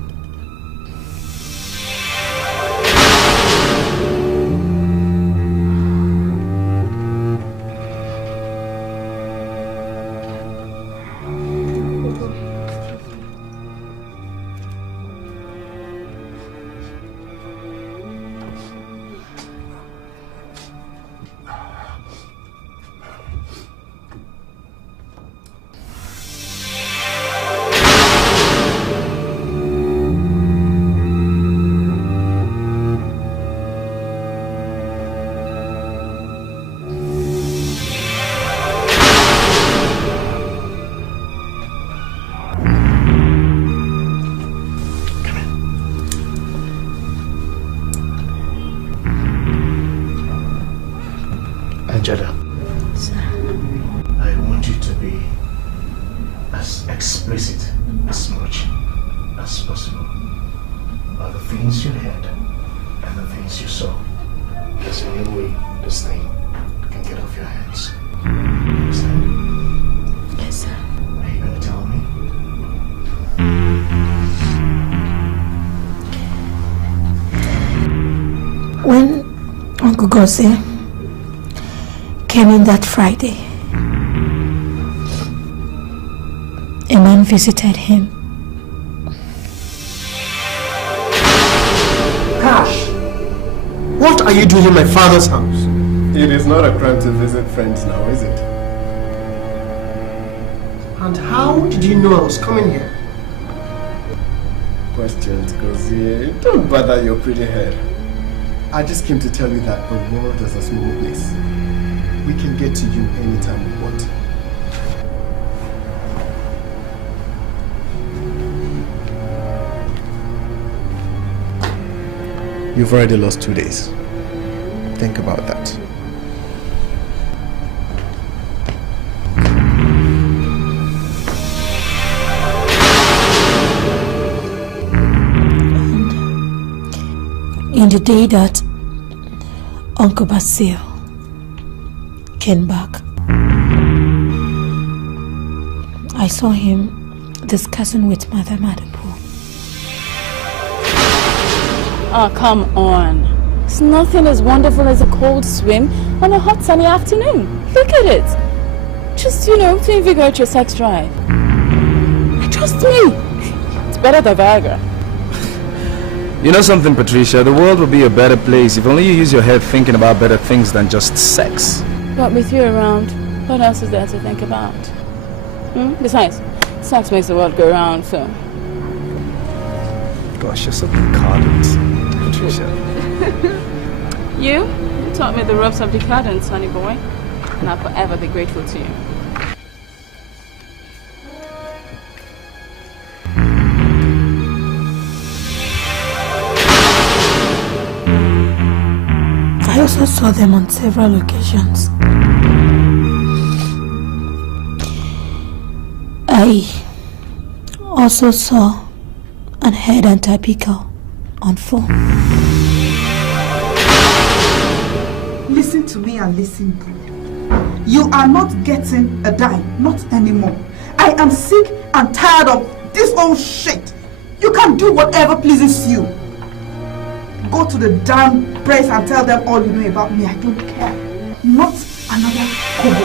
Angela, I want you to be as explicit as much as possible about the things you heard and the things you saw. There's no way this thing can get off your hands. Understand? Yes, sir. Are you going to tell me? When Uncle Gosie came in that Friday, a man visited him. Cash! What are you doing in my father's house? It is not a crime to visit friends now, is it? And how did you know I was coming here? Questions, Gozie. Don't bother your pretty head. I just came to tell you that the world is a small place. We can get to you anytime we want. You've already lost 2 days. Think about that. In the day that Uncle Basil came back, saw him discussing with Madam Adepo. Oh, come on. It's nothing as wonderful as a cold swim on a hot sunny afternoon. Look at it. Just, to invigorate your sex drive. Trust me. It's better than Viagra. You know something, Patricia? The world would be a better place if only you use your head thinking about better things than just sex. But with you around, what else is there to think about? Besides, sex makes the world go round, so... Gosh, you're so decadent, Patricia. You taught me the ropes of decadence, honey boy, and I'll forever be grateful to you. I also saw them on several occasions. I also saw and heard Antapico on phone. Listen to me and listen good. You are not getting a dime, not anymore. I am sick and tired of this old shit. You can do whatever pleases you. Go to the damn press and tell them all you know about me. I don't care. Not another kobo.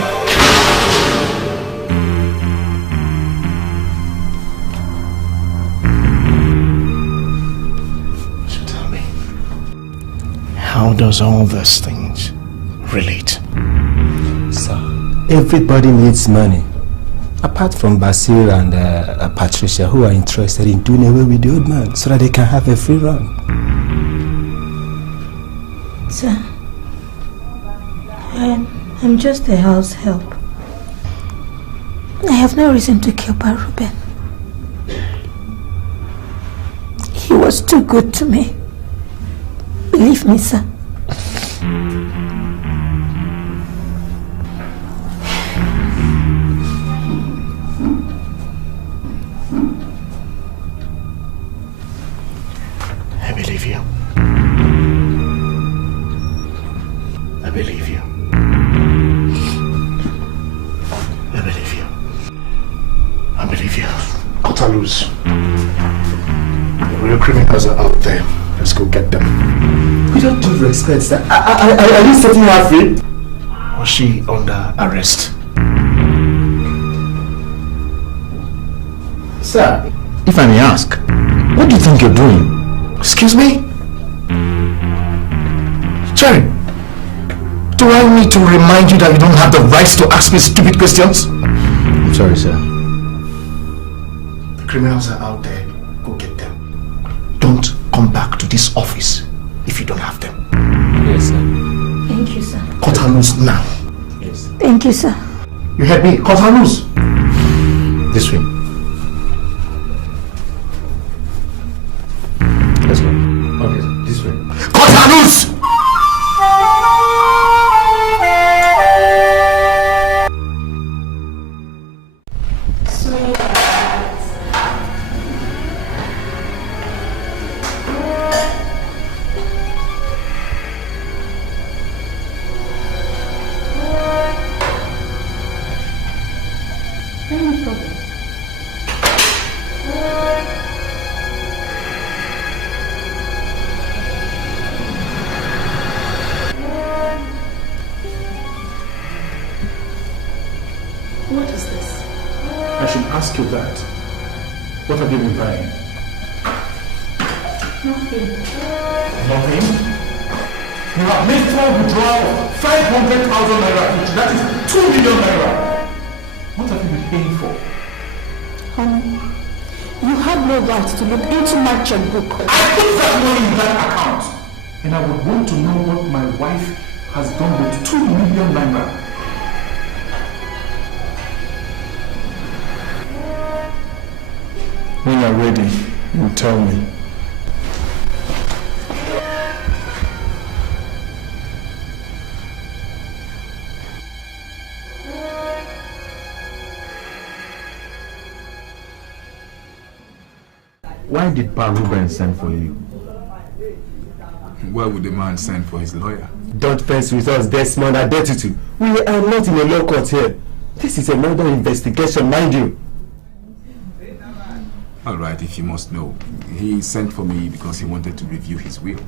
How does all these things relate? Sir, everybody needs money. Apart from Basil and Patricia, who are interested in doing away with the old man so that they can have a free run. Sir, I'm just a house help. I have no reason to kill Ruben. He was too good to me. Believe me, sir. I believe you. I believe you. I believe you. I believe you. Cut her loose. The real criminals are out there. Let's go get them. With all due respect, sir, are you setting her free? Was she under arrest? Sir, if I may ask, what do you think you're doing? Excuse me? Cherry, do I need to remind you that you don't have the rights to ask me stupid questions? I'm sorry, sir. The criminals are out there. Go get them. Don't come back to this office if you don't have them. Yes, sir. Thank you, sir. Cut her loose now. Yes. Thank you, sir. You heard me? Cut her loose. This way. Let's go. Okay, sir. This way. Cut her loose! What is this? I should ask you that. What have you been buying? Nothing. Nothing? You have made full withdrawal of 500,000 naira each. That is 2 million naira. What have you been paying for? Honey, you have no right to look into my checkbook. I put that money in that account. And I would want to know what my wife has done with 2 million naira. When you're ready, you tell me. Why did Pa Ruben send for you? Why would the man send for his lawyer? Don't fence with us, Desmond Adetitu. We are not in a law court here. This is a murder investigation, mind you. All right, if you must know. He sent for me because he wanted to review his will.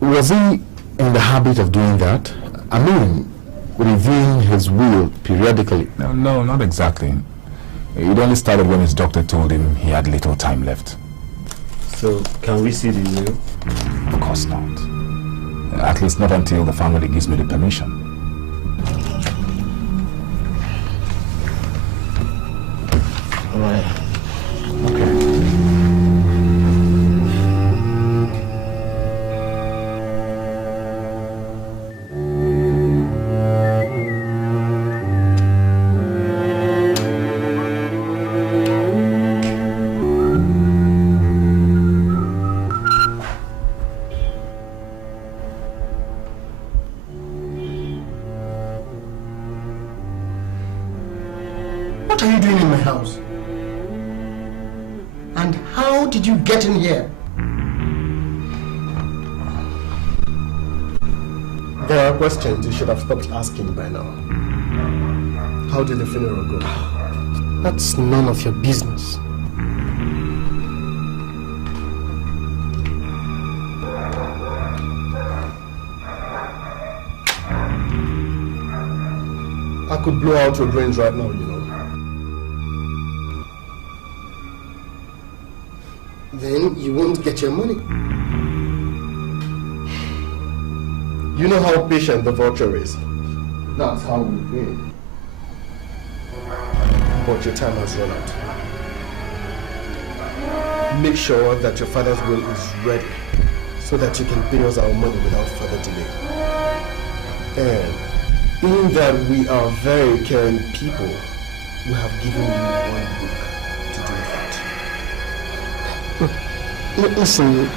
Was he in the habit of doing that? I mean, reviewing his will periodically? No, not exactly. It only started when his doctor told him he had little time left. So, can we see the will? Of course not. At least not until the family gives me the permission. All right. Okay. What are you doing in my house? And how did you get in here? There are questions you should have stopped asking by now. How did the funeral go? That's none of your business. I could blow out your brains right now, you know. Then you won't get your money. You know how patient the vulture is. That's how we win. But your time has run out. Make sure that your father's will is ready so that you can pay us our money without further delay. And being that we are very caring people, we have given you 1 week to do that. Listen,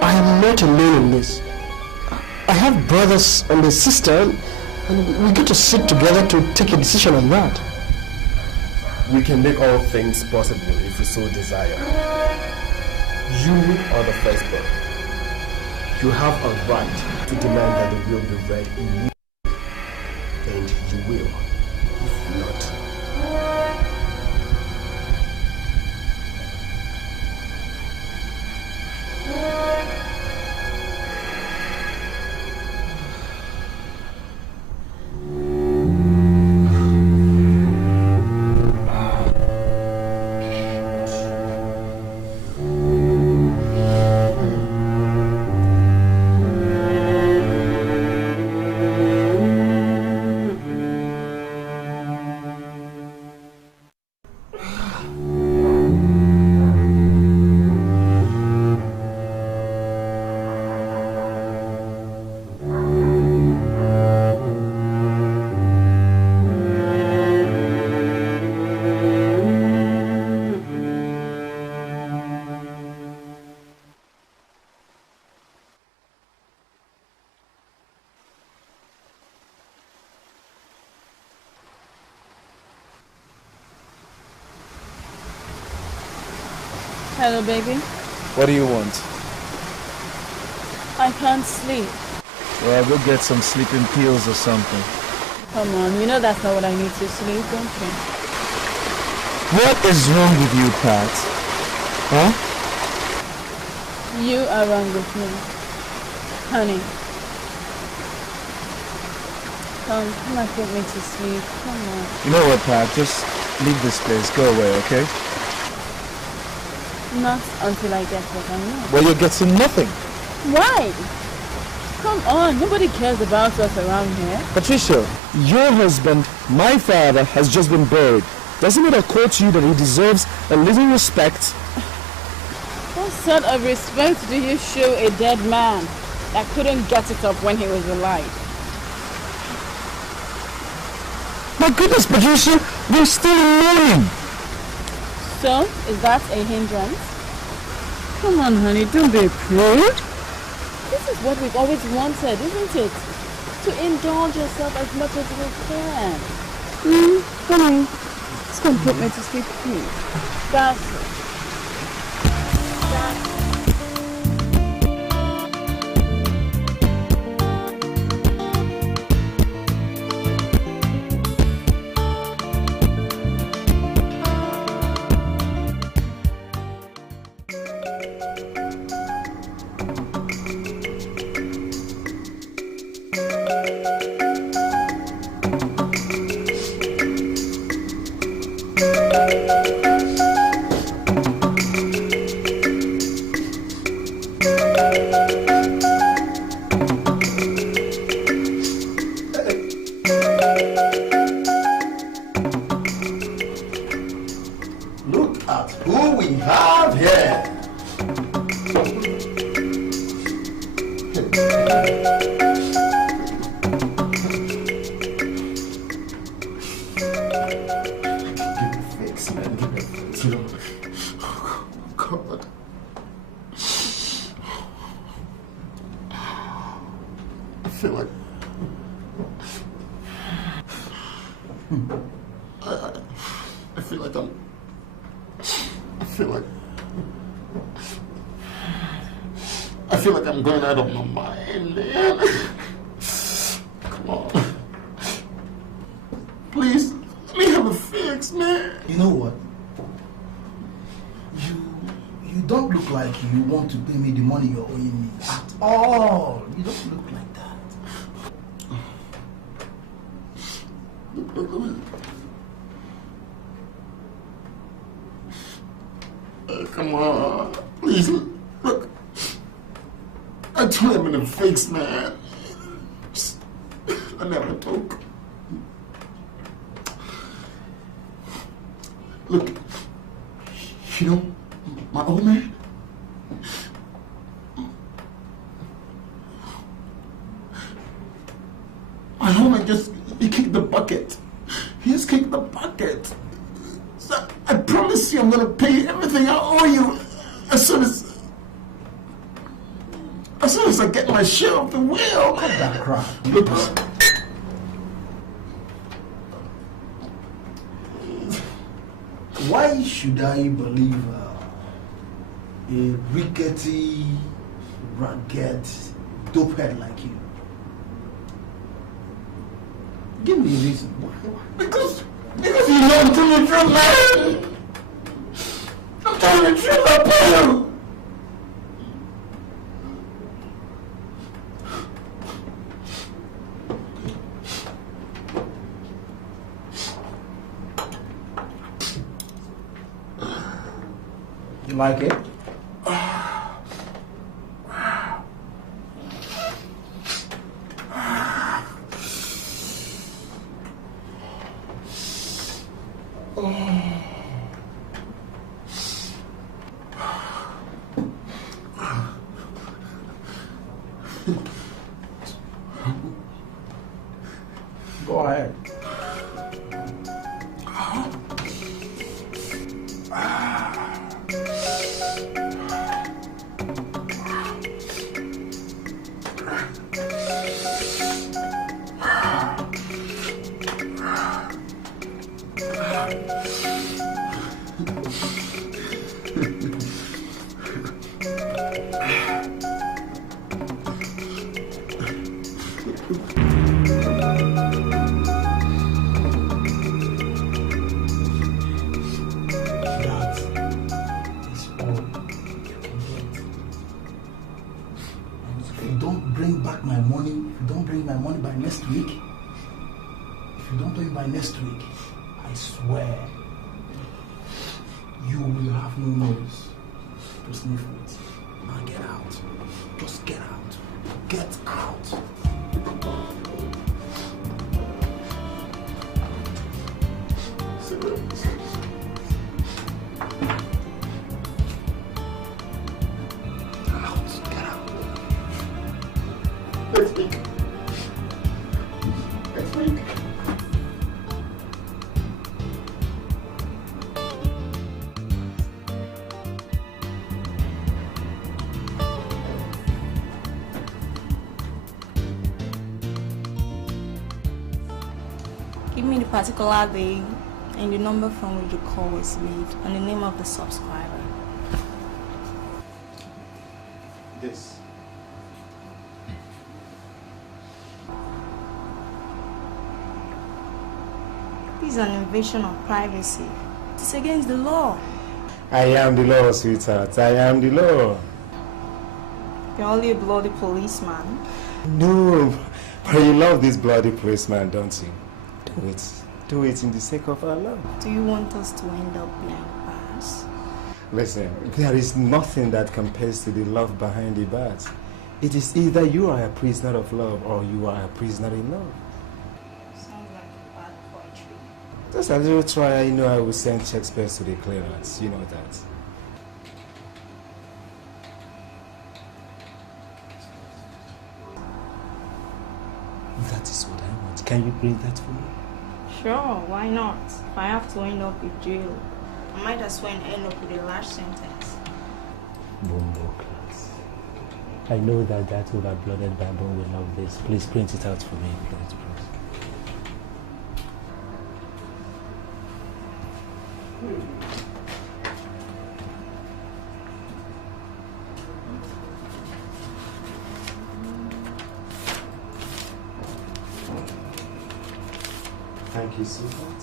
I am not alone in this. I have brothers and a sister, and we get to sit together to take a decision on that. We can make all things possible if we so desire. You are the firstborn. You have a right to demand that the will be read immediately. And you will, if not. Hello, baby. What do you want? I can't sleep. Yeah, go get some sleeping pills or something. Come on, you know that's not what I need to sleep, don't you? What is wrong with you, Pat? Huh? You are wrong with me. Honey. Come and put me to sleep. Come on. You know what, Pat? Just leave this place. Go away, okay? Not until I get what I want. Well, you're getting nothing. Why? Come on, nobody cares about us around here. Patricia, your husband, my father, has just been buried. Doesn't it occur to you that he deserves a little respect? What sort of respect do you show a dead man that couldn't get it up when he was alive? My goodness, Patricia, we're still in mourning. So, is that a hindrance? Come on, honey, don't be prude. This is what we've always wanted, isn't it? To indulge yourself as much as we can. Come on. Just come put me to sleep, please. That's it. That's it. feel like I feel like I'm going out of my mind, man. Come on. Please, let me have a fix, man. You know what? You don't look like you want to pay me the money you're owing me at all. You don't look like that. Look. Come on. Please, look. I told him in the face, man. I never took. Look, you know, my old man, he kicked the bucket. He just kicked the bucket. So I promise you I'm going to pay everything I owe you as soon as I get my share of the wheel. Cut that crap. Look, why should I believe a rickety, ragged, dopehead like you? Give me a reason. Why? Because you know I'm telling the truth, man. I'm telling the truth, I pay you. You like it? Go ahead. Next week, I swear, you will have no nose to sniff with. Now get out. Just get out. Get out. Get out. Next week. Particular day and the number from which the call was made and the name of the subscriber. This. This is an invasion of privacy. It's against the law. I am the law, sweetheart. I am the law. You're only a bloody policeman. No, but you love this bloody policeman, don't you? Do it. Do it in the sake of our love. Do you want us to end up behind bars? Listen, there is nothing that compares to the love behind the bars. It is either you are a prisoner of love or you are a prisoner in love. Sounds like a bad poetry. Just a little try, you know I will send Shakespeare to the clearance. You know that. That is what I want. Can you bring that for me? Sure, why not? If I have to end up with jail, I might as well end up with a large sentence. Bombo class. I know that overblooded baboon will love this. Please print it out for me, please. Thank you so much.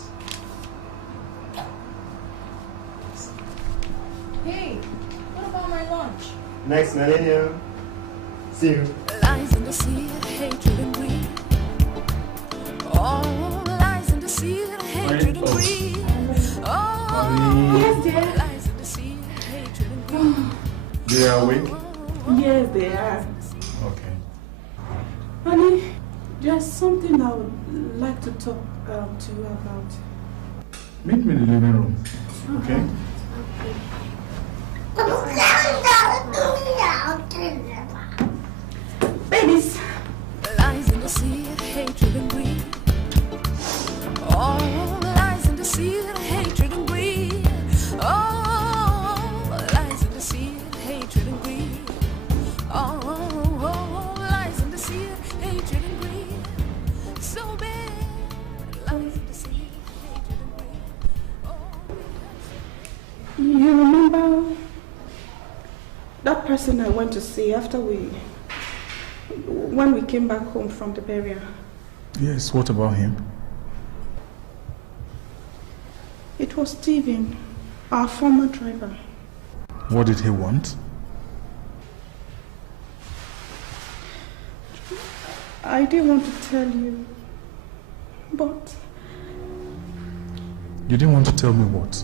Hey, what about my lunch? Next millennium. See you. Lies in the sea, hatred and greed. Oh, lies in the sea, hatred and greed. Oh, yes, dear. Lies in the sea, hatred and greed. They are awake? Yes, they are. Okay. Honey, there's something I would like to talk to you about. Meet me in the living room. Okay? Babies. Lies in the sea, hatred and greed. Oh, lies in the sea, hatred and greed. Oh, lies in the sea, hatred and greed. Oh, lies in the sea, hatred and greed. So bad. Lies in the sea, hatred and greed. You remember that person I went to see when we came back home from the burial? Yes, what about him? It was Steven, our former driver. What did he want? I didn't want to tell you, but... You didn't want to tell me what?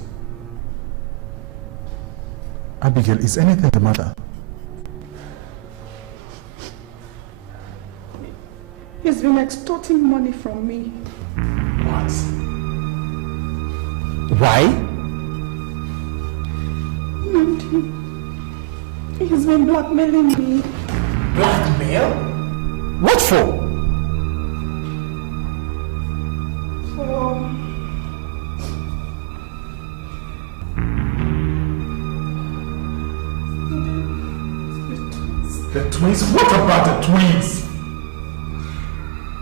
Abigail, is anything the matter? He's been extorting money from me. What? Why? He's been blackmailing me. Blackmail? What for? The twins? What about the twins?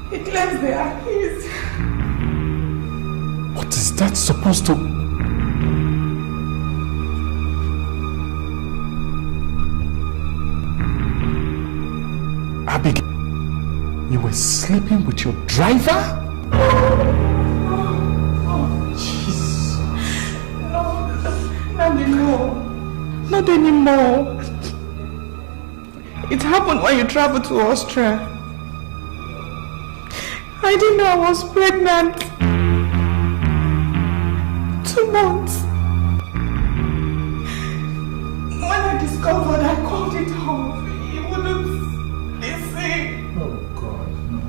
He claims they are his. What is that supposed to... Abigail, you were sleeping with your driver? Jesus. No, not anymore. Not anymore. It happened when you traveled to Austria. I didn't know I was pregnant. 2 months. When I discovered, I called it off. He wouldn't listen. Oh God, no.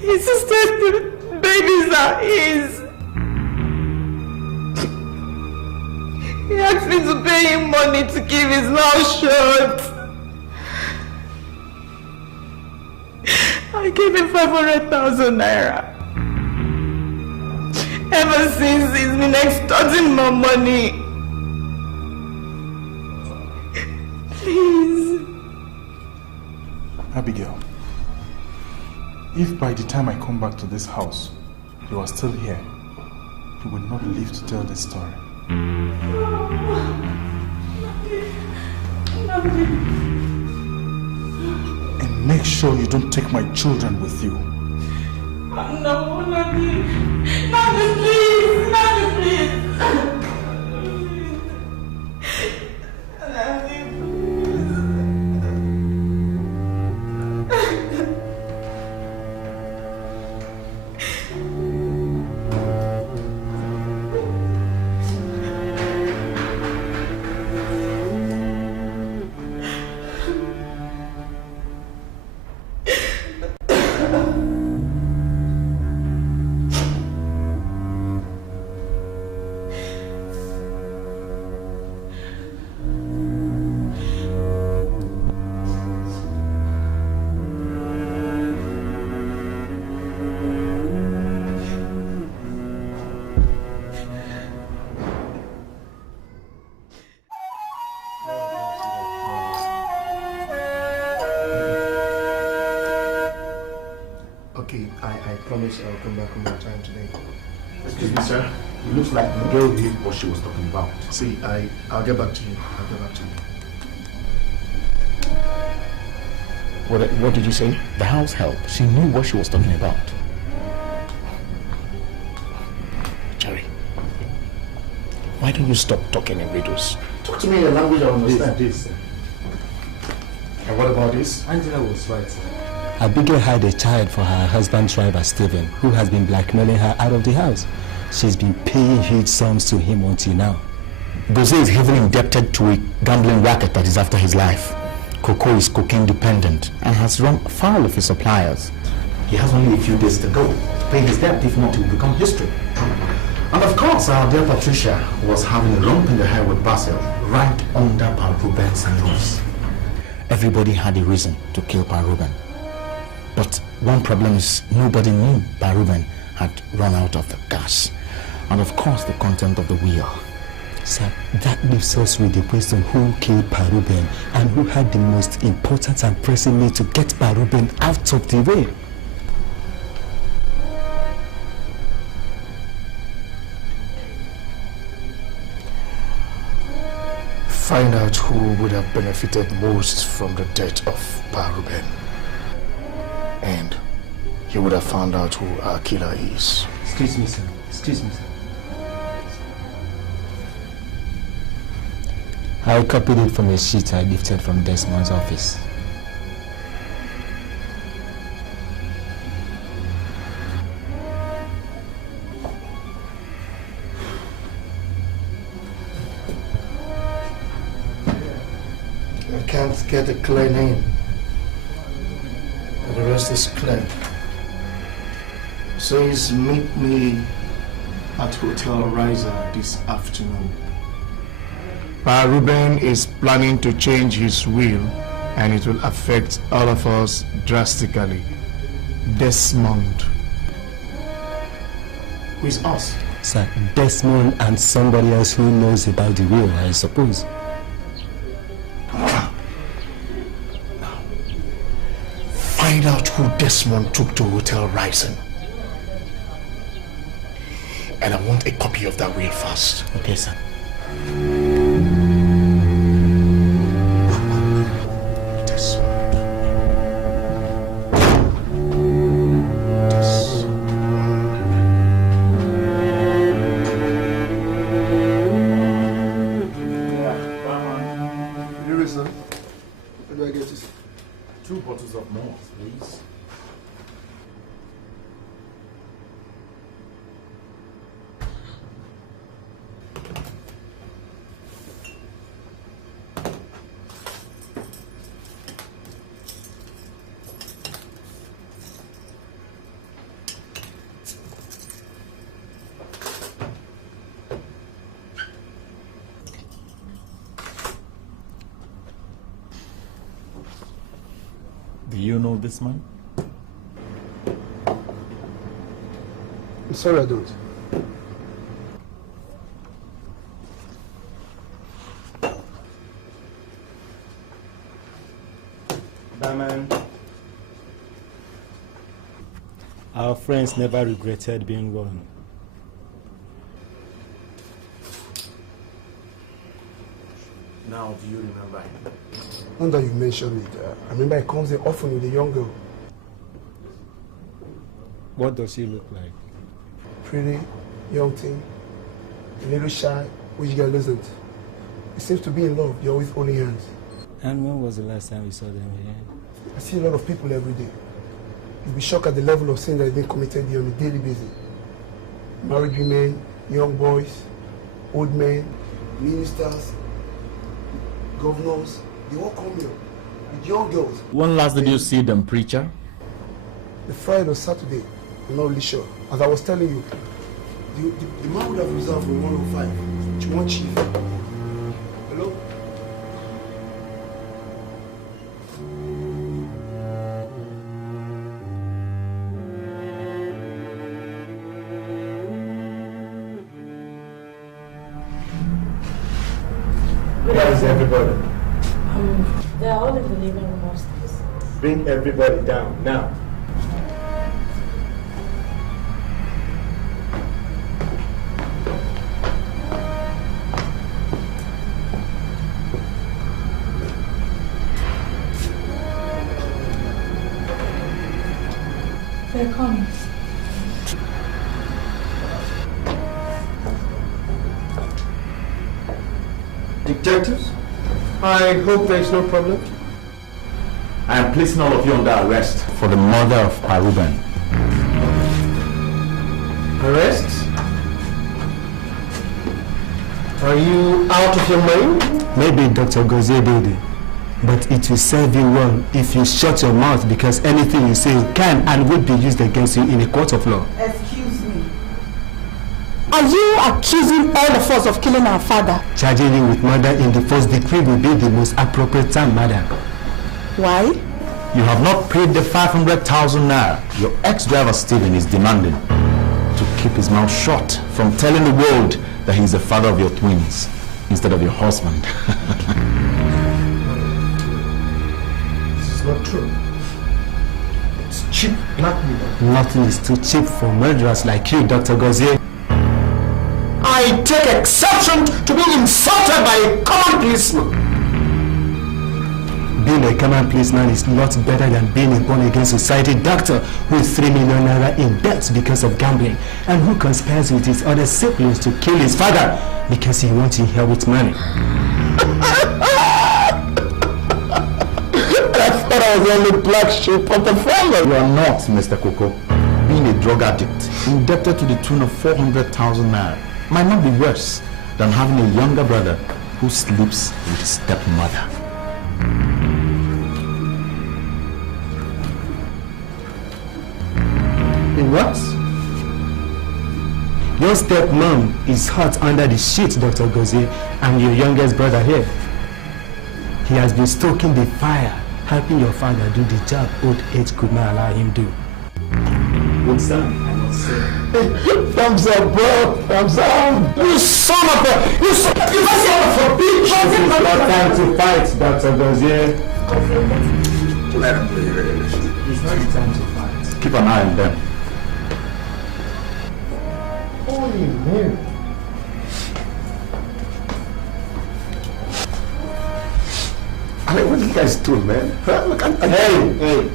He insisted the babies are his. He asked me to pay him money to keep his mouth shut. I gave him 500,000 naira. Ever since, he's been extorting my money. Please. Abigail, if by the time I come back to this house, you are still here, you will not live to tell this story. And make sure you don't take my children with you. No, Nadi. Nadi, please. Nadi, please. Nadi, promise I'll come back home on time today. Excuse me, sir. It looks like the girl knew what she was talking about. See, I'll get back to you. I'll get back to you. What did you say? The house help. She knew what she was talking about. Jerry, why don't you stop talking in riddles? Talk to me in a language I understand. This. And what about this? Angela was right. Abigail had a child for her husband's driver, Stephen, who has been blackmailing her out of the house. She's been paying huge sums to him until now. Bose is heavily indebted to a gambling racket that is after his life. Coco is cocaine dependent and has run foul of his suppliers. He has only a few days to go to pay his debt, if not, it will become history. And of course, our dear Patricia was having a lump in the hair with Basil, right under Pa Ruben's nose. Everybody had a reason to kill Pa Ruben. But one problem is nobody knew Pa Ruben had run out of the gas. And of course, the content of the wheel. Sir, that leaves us with the question who killed Pa Ruben and who had the most important and pressing need to get Pa Ruben out of the way. Find out who would have benefited most from the death of Pa Ruben. And you would have found out who our killer is. Excuse me, sir. Excuse me, sir. I copied it from a sheet I lifted from Desmond's office. I can't get a clear name. But the rest is clear. Says meet me at Hotel Riser this afternoon. Pa Ruben is planning to change his will, and it will affect all of us drastically. Desmond. Who is us? Sir, Desmond and somebody else who knows about the will, I suppose. Find out who Desmond took to Hotel Rising. And I want a copy of that will first. Okay, sir. Do you know this man? I'm sorry, I don't. Batman. Our friends never regretted being wrong. Now, do you remember him? Now that you mentioned it, I remember he comes there often with a young girl. What does she look like? Pretty, young thing, a little shy, which girl isn't. He seems to be in love, they're always holding hands. And when was the last time we saw them here? I see a lot of people every day. You'll be shocked at the level of sin that is being committed here on a daily basis. Married women, young boys, old men, ministers, governors, they all come here with young girls. When last did you see them, preacher? The Friday or Saturday, I'm not really sure. As I was telling you, the man would have reserved from 105 to one chief. Hello? Where is everybody? They are all in the living room upstairs. Bring everybody down now. They're coming. Detectives, I hope there is no problem. I am placing all of you under arrest for the murder of Paruben. Arrest? Are you out of your mind? Maybe Dr. Gozie did it, but it will serve you well if you shut your mouth, because anything you say can and will be used against you in a court of law. Excuse me. Are you accusing all of us of killing our father? Charging you with murder in the first degree will be the most appropriate time, madam. Why? You have not paid the 500,000 naira your ex-driver Stephen is demanding to keep his mouth shut from telling the world that he is the father of your twins instead of your husband. This is not true. It's cheap blackmail. Nothing is too cheap for murderers like you, Dr. Gozie. I take exception to being insulted by a common policeman. Being a common policeman is not better than being a born-again society doctor who is 3 million naira in debt because of gambling and who conspires with his other siblings to kill his father because he wants to inherit money. I thought I was the only black sheep of the family. You are not, Mr. Koko. Being a drug addict, indebted to the tune of 400,000 naira, might not be worse than having a younger brother who sleeps with his stepmother. What? Your stepmom is hot under the sheet, Dr. Gozie, and your youngest brother here. He has been stoking the fire, helping your father do the job old age could not allow him do. Good son, I must say. Thumbs up, bro! Thumbs up! You son of a... You son of a bitch! This is not time to fight, Dr. Gozie. Let him play. It's not time to fight. Keep an eye on them. Holy man. I mean, what did you guys do, man? Look, Hey!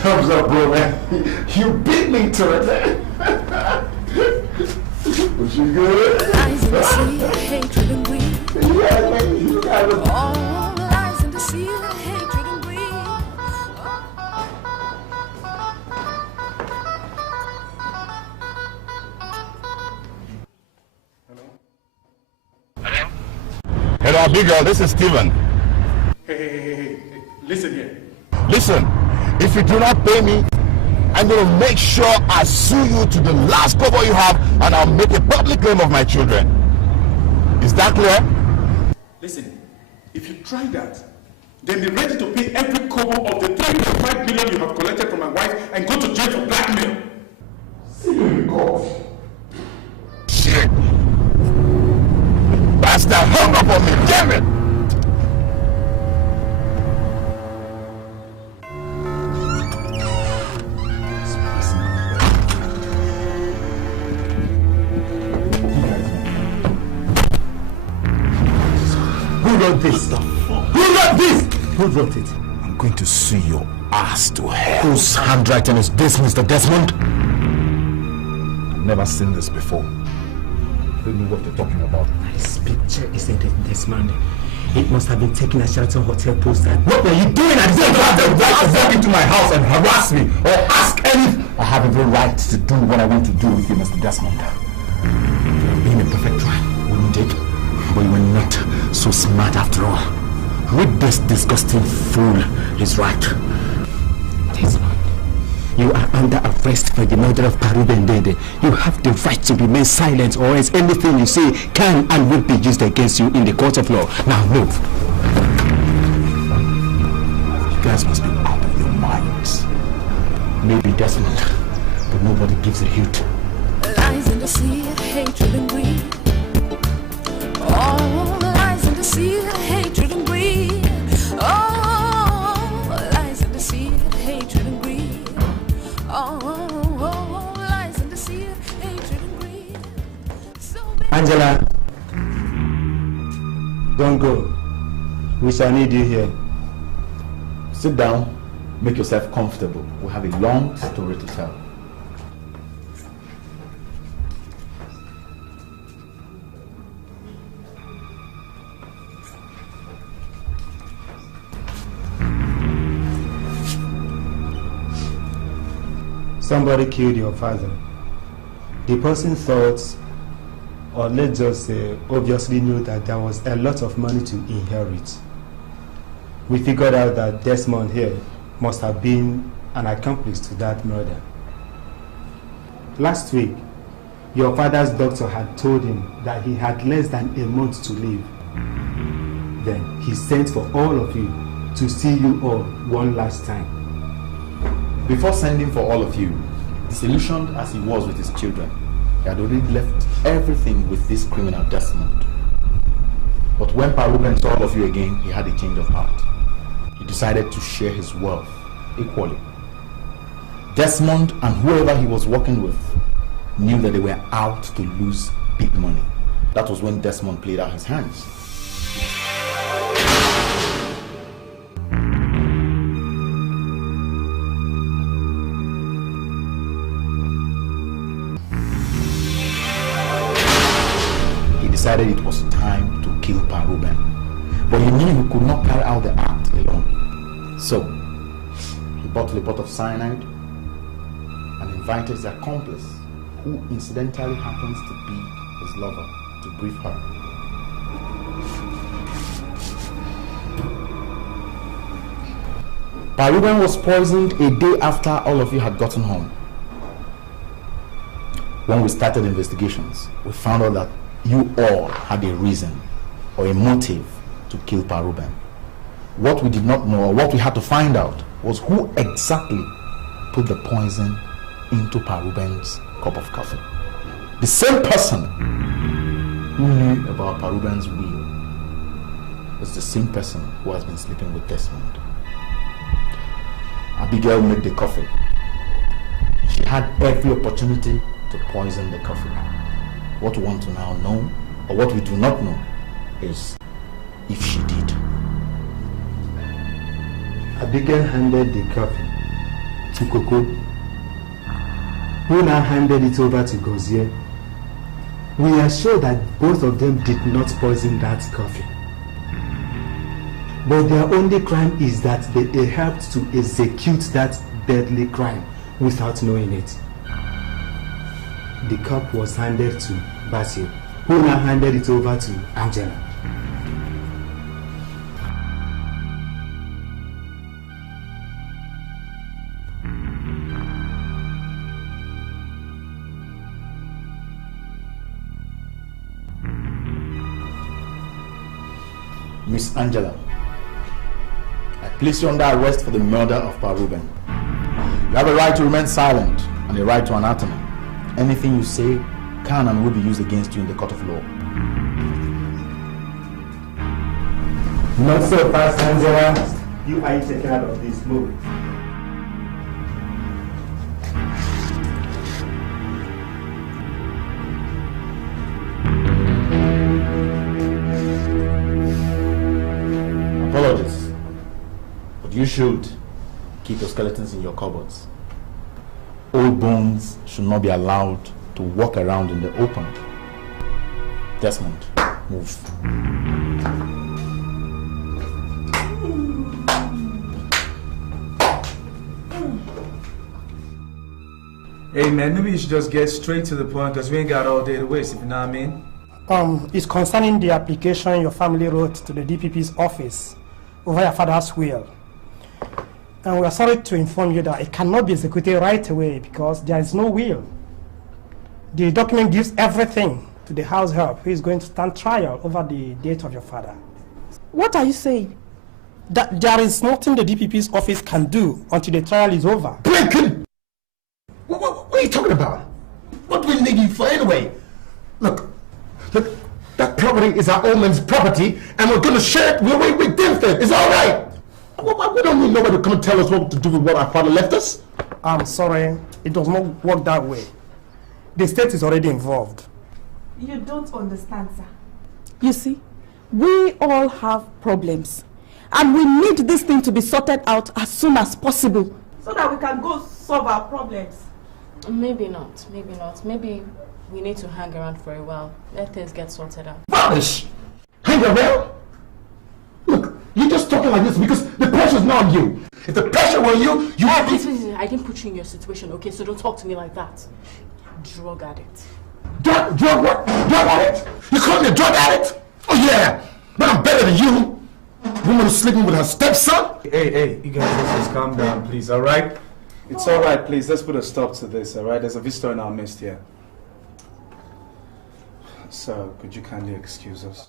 Thumbs up, bro, man. You beat me to it, man. Was you good? Lies in the sea, hatred and greed. Yeah, man, you got it. All lies in the sea, hatred and greed. Hello, big girl, this is Steven. Hey, listen here. Listen, if you do not pay me, I'm going to make sure I sue you to the last kobo you have, and I'll make a public claim of my children. Is that clear? Listen, if you try that, then be ready to pay every kobo of the 3.5 million you have collected from my wife and go to jail for blackmail. See you in court. Shit. Bastard hung up on me, damn it! Who wrote this? Who wrote this? Who wrote it? I'm going to sue your ass to hell. Whose handwriting is this, Mr. Desmond? I've never seen this before. I don't know what you're talking about. This picture isn't it this man? It must have been taken at Sheraton Hotel poster. What were you doing? I don't have the right to walk into my house and harass me or ask anything. I have every right to do what I want to do with you, Mr. Desmond. Being a perfect crime, wouldn't it? But you were not so smart after all. With this disgusting fool is right. Desmond, you are under arrest for the murder of Paruben Dede. You have the right to remain silent, or else anything you say can and will be used against you in the court of law. Now move. You guys must be out of your minds. Maybe Desmond, but nobody gives a hoot. Lies in the sea, hatred and greed. All lies in the sea, hatred and greed. All lies in the sea, hatred and greed. All lies in the sea, hatred and greed. So Angela. Don't go. We shall need you here. Sit down. Make yourself comfortable. We have a long story to tell. Somebody killed your father. The person thought, or let's just say, obviously knew that there was a lot of money to inherit. We figured out that Desmond here must have been an accomplice to that murder. Last week, your father's doctor had told him that he had less than a month to live. Then he sent for all of you to see you all one last time. Before sending for all of you, disillusioned as he was with his children, he had already left everything with this criminal Desmond. But when Pa Ruben saw all of you again, he had a change of heart. He decided to share his wealth equally. Desmond and whoever he was working with knew that they were out to lose big money. That was when Desmond played out his hands. Decided it was time to kill Pa Ruben, but he knew he could not carry out the act alone. So he bottled a bottle of cyanide and invited his accomplice, who incidentally happens to be his lover, to brief her. Pa Ruben was poisoned a day after all of you had gotten home. When we started investigations, we found out that you all had a reason or a motive to kill Pa Ruben. What we did not know, or what we had to find out, was who exactly put the poison into Pa Ruben's cup of coffee. The same person who knew about Pa Ruben's will was the same person who has been sleeping with Desmond. Abigail made the coffee. She had every opportunity to poison the coffee. What we want to now know, or what we do not know, is if she did. Abigail handed the coffee to Coco, who now handed it over to Gozier. We are sure that both of them did not poison that coffee. But their only crime is that they helped to execute that deadly crime without knowing it. The cup was handed to Basil, who now handed it over to Angela. Miss Angela, I place you under arrest for the murder of Pa Ruben. You have a right to remain silent and a right to anathema. Anything you say can and will be used against you in the court of law. Not so fast, Angela. You are taken out of this movie. Apologies, but you should keep your skeletons in your cupboards. Old bones should not be allowed to walk around in the open. Desmond, move. Hey man, maybe you should just get straight to the point because we ain't got all day to waste, if you know what I mean. It's concerning the application your family wrote to the DPP's office over your father's will. And we are sorry to inform you that it cannot be executed right away because there is no will. The document gives everything to the house help who is going to stand trial over the death of your father. What are you saying? That there is nothing the DPP's office can do until the trial is over. Blinken! What are you talking about? What do we need you for anyway? Look, that property is our old man's property, and we're gonna share it with them. It's all right. We don't need nobody to come and tell us what to do with what our father left us. I'm sorry, it does not work that way. The state is already involved. You don't understand, sir. You see, We all have problems. And we need this thing to be sorted out as soon as possible. So that we can go solve our problems. Maybe not. Maybe we need to hang around for a while. Let things get sorted out. Vanish! Hang around? Look, you're just talking like this because the pressure's not on you. If the pressure were on you, you would be... Please, I didn't put you in your situation, okay? So don't talk to me like that. Drug addict. Drug what? Drug addict? You call me a drug addict? Oh yeah, but I'm better than you. Woman who's sleeping with her stepson? Hey, you guys, let's just calm down, please, alright? It's alright, please, let's put a stop to this, alright? There's a visitor in our midst here. So, could you kindly excuse us?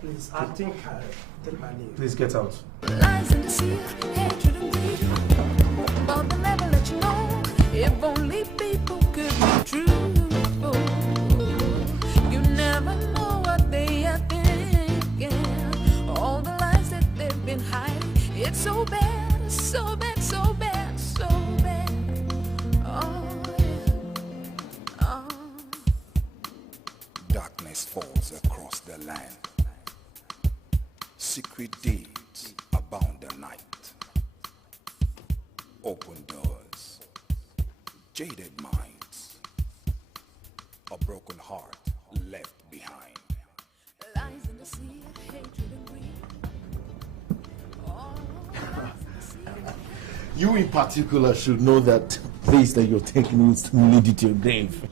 Please, I think I take my leave. Please get out. Lies and deceit, hatred and greed, but they'll never let you know. If only people could be truthful. You never know what they are thinking. All the lies that they've been hiding. It's so bad, so bad, so bad, so bad. Oh, yeah. Oh. Darkness falls across the land. Secret deeds abound the night. Open doors, jaded minds, a broken heart left behind. Lies and deceit, hatred and greed. You in particular should know that place that you're taking will lead you to your grave.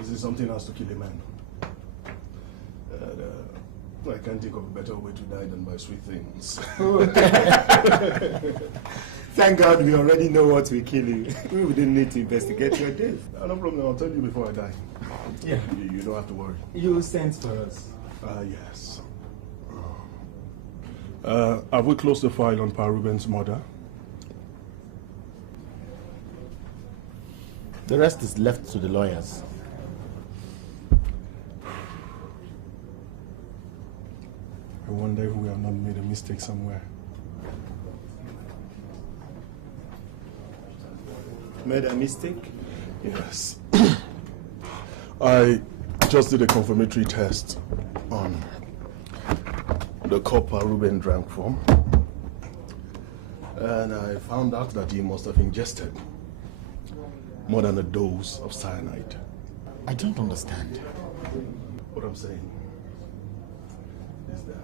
This is something else to kill a man. I can't think of a better way to die than by sweet things. Thank God we already know what will kill you. We wouldn't need to investigate your death. No problem, I'll tell you before I die. Yeah. You don't have to worry. You sent for us. Yes. Have we closed the file on Pa Ruben's murder? The rest is left to the lawyers. I wonder if we have not made a mistake somewhere. Made a mistake? Yes. I just did a confirmatory test on the cup Pa Ruben drank from. And I found out that he must have ingested more than a dose of cyanide. I don't understand. What I'm saying is that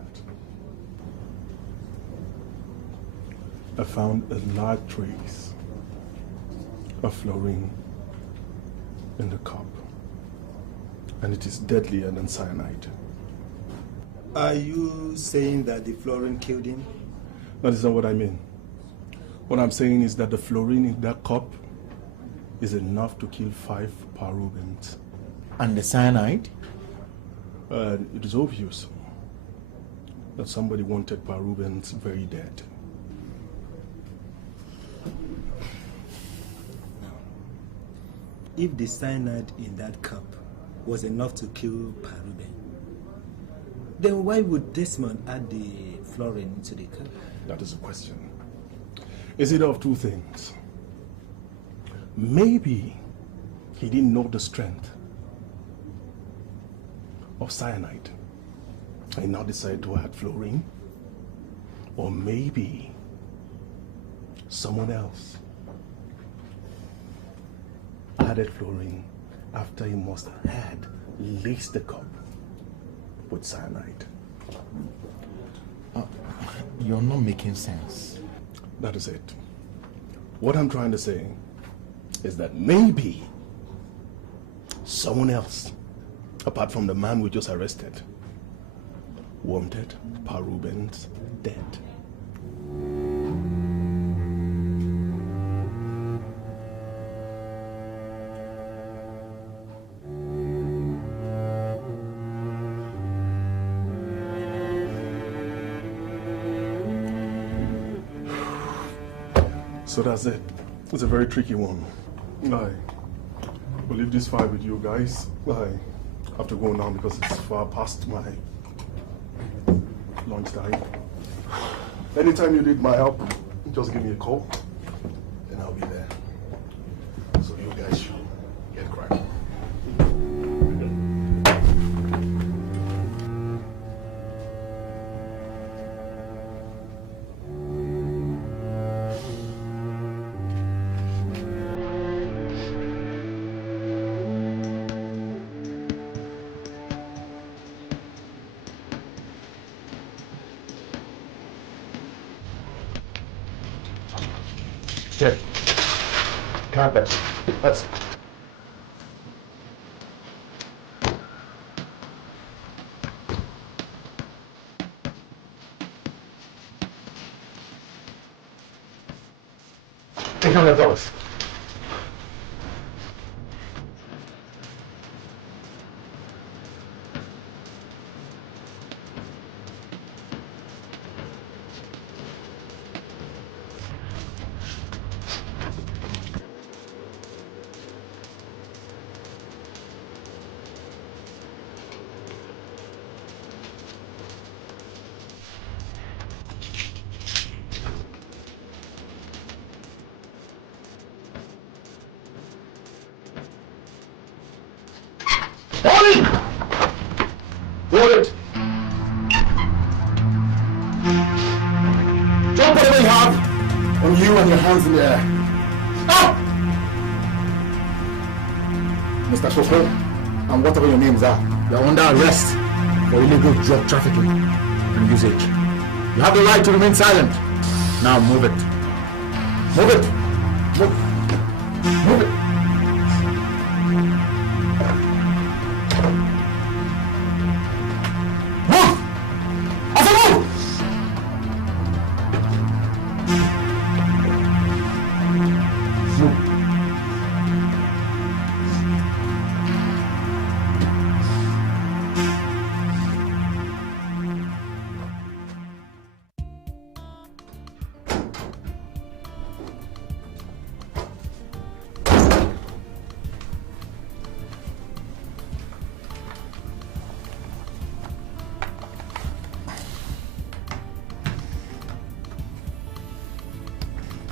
I found a large trace of fluorine in the cup, and it is deadlier than cyanide. Are you saying that the fluorine killed him? That is not what I mean. What I'm saying is that the fluorine in that cup is enough to kill 5 Pa Rubens. And the cyanide? It is obvious that somebody wanted Pa Rubens very dead. If the cyanide in that cup was enough to kill Pa Ruben, then why would Desmond add the fluorine into the cup? That is the question. Is it of two things? Maybe he didn't know the strength of cyanide and now decided to add fluorine. Or maybe someone else added fluorine after he must have had laced the cup with cyanide. You're not making sense. That is it. What I'm trying to say is that maybe someone else, apart from the man we just arrested, wanted Pa Rubens dead. So that's it. It's a very tricky one. I will leave this file with you guys. I have to go now because it's far past my lunchtime. Anytime you need my help, just give me a call and I'll be there. So you guys should get cracking. Shit. Carpet. Let's... Take on the doors. Hold it! Drop whatever you have on you and your hands in the air. Up! Mr. Coco, and whatever your names are, you're under arrest for illegal drug trafficking and usage. You have the right to remain silent. Now move it. Move it! Move it!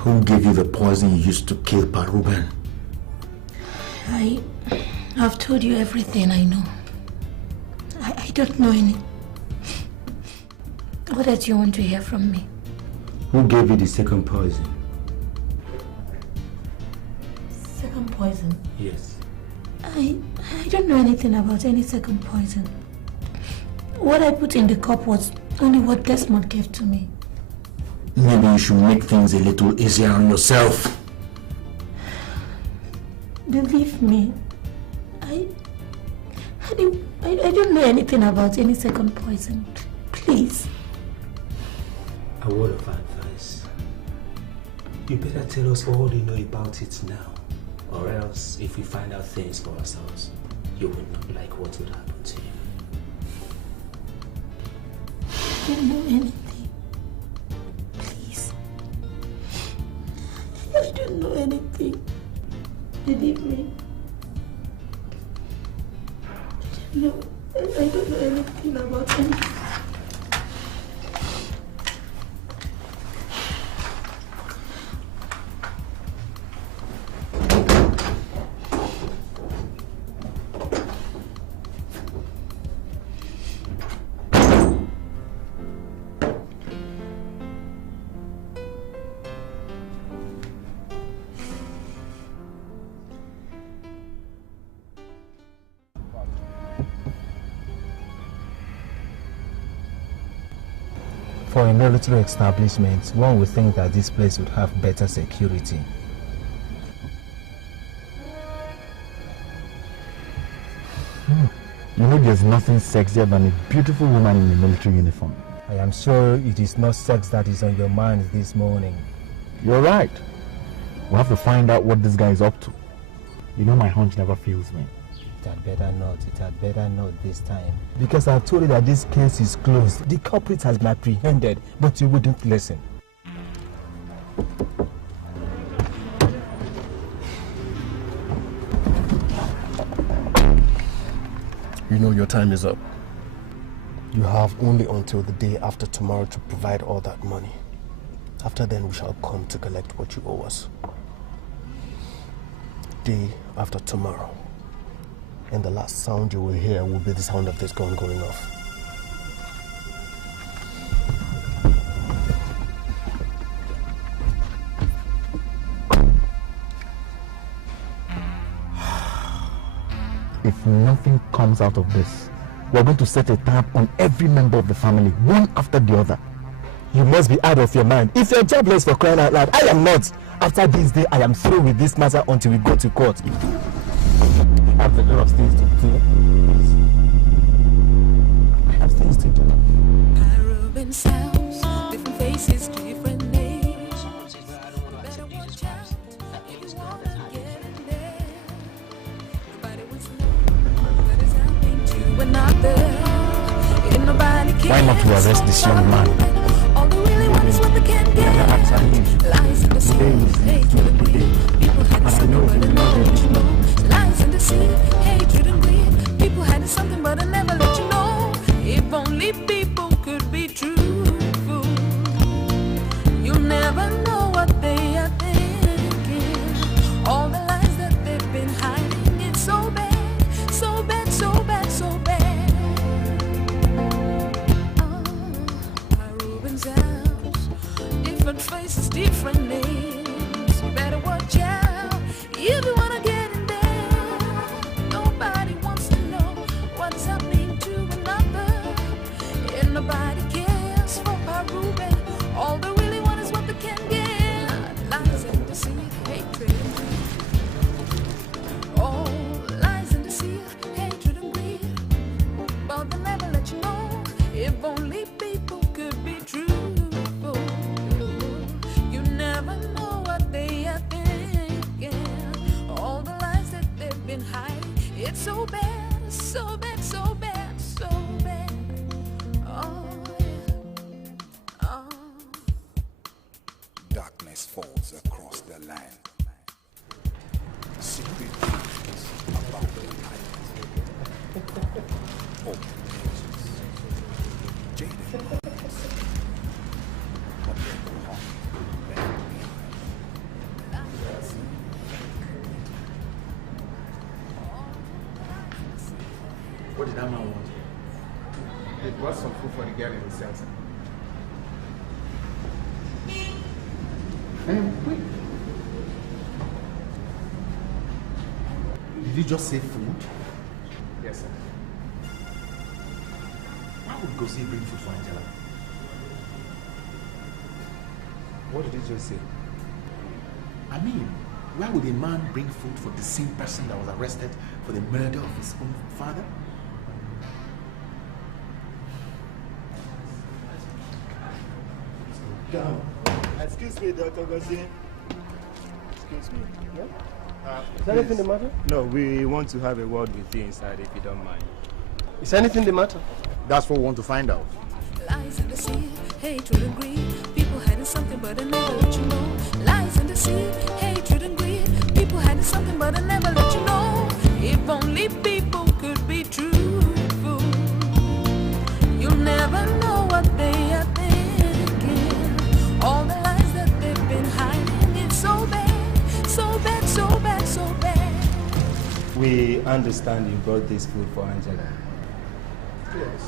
Who gave you the poison you used to kill Pa Ruben? I've told you everything I know. I don't know any. What else do you want to hear from me? Who gave you the second poison? Second poison? Yes. I don't know anything about any second poison. What I put in the cup was only what Desmond gave to me. Maybe you should make things a little easier on yourself. Believe me, I don't know anything about any second poison. Please. A word of advice. You better tell us all you know about it now. Or else, if we find out things for ourselves, you will not like what would happen to you. I don't know anything. I don't know anything. Believe me. I don't know anything about anything. For a military establishment, one would think that this place would have better security. You know there's nothing sexier than a beautiful woman in a military uniform. I am sure it is not sex that is on your mind this morning. You're right. We'll have to find out what this guy is up to. You know my hunch never fails me. It had better not this time. Because I told you that this case is closed. The culprit has been apprehended, but you wouldn't listen. You know your time is up. You have only until the day after tomorrow to provide all that money. After then, we shall come to collect what you owe us. Day after tomorrow. And the last sound you will hear will be the sound of this gun going off. If nothing comes out of this, we're going to set a trap on every member of the family, one after the other. You must be out of your mind. If you're jobless for crying out loud, I am not. After this day, I am through with this matter until we go to court. I have a lot of things to do. I have things to do. Ruben's house, different faces, different names. Better watch out if you wanna get in there. Nobody wants to know what is happening to another. Ain't nobody cares. Why not to arrest this young man? All they really want is what they can get. Lies in the sea, hatred and greed. People hiding something but they never let you know. Lies in the sea, hatred and greed. People hiding something but they never let you know. If only people could be truthful, you'll never know what they are thinking. All the lies that they've been hiding, it's so bad, so bad, so bad, so bad. House, different faces, different names. You better watch out if you wanna get in there. Nobody wants to know what is happening to another, and nobody cares for Ruben. All they really want is what they can get. Lies and deceit, hatred and greed. Oh, lies and deceit, hatred and greed. But they'll never let you know. If only people could be truthful, you never know what they are thinking. All the lies that they've been hiding, it's so bad, so bad, so bad, so bad. Oh, yeah. Oh. Darkness falls across the land. Secret things about the night. Open cases. Jaded minds. A broken heart left What did that man want? They brought some food for the girl in the center. Wait. Did you just say food? Yes, sir. Why would Gosi bring food for Angela? What did you just say? I mean, why would a man bring food for the same person that was arrested for the murder of his own father? Down. Excuse me, Dr. Gosi. Excuse me. Yeah? Is anything the matter? No, we want to have a word with you inside if you don't mind. Is anything the matter? That's what we want to find out. Lies in the sea, hatred and greed. People hiding something but they never let you know. Lies in the sea, hatred and greed. People hiding something but they never let you know. If only people could be truthful, you'll never know what they are thinking. All the lies that they've been hiding, it's so bad, so bad, so bad, so bad. We understand you brought this food for Angela. Yes.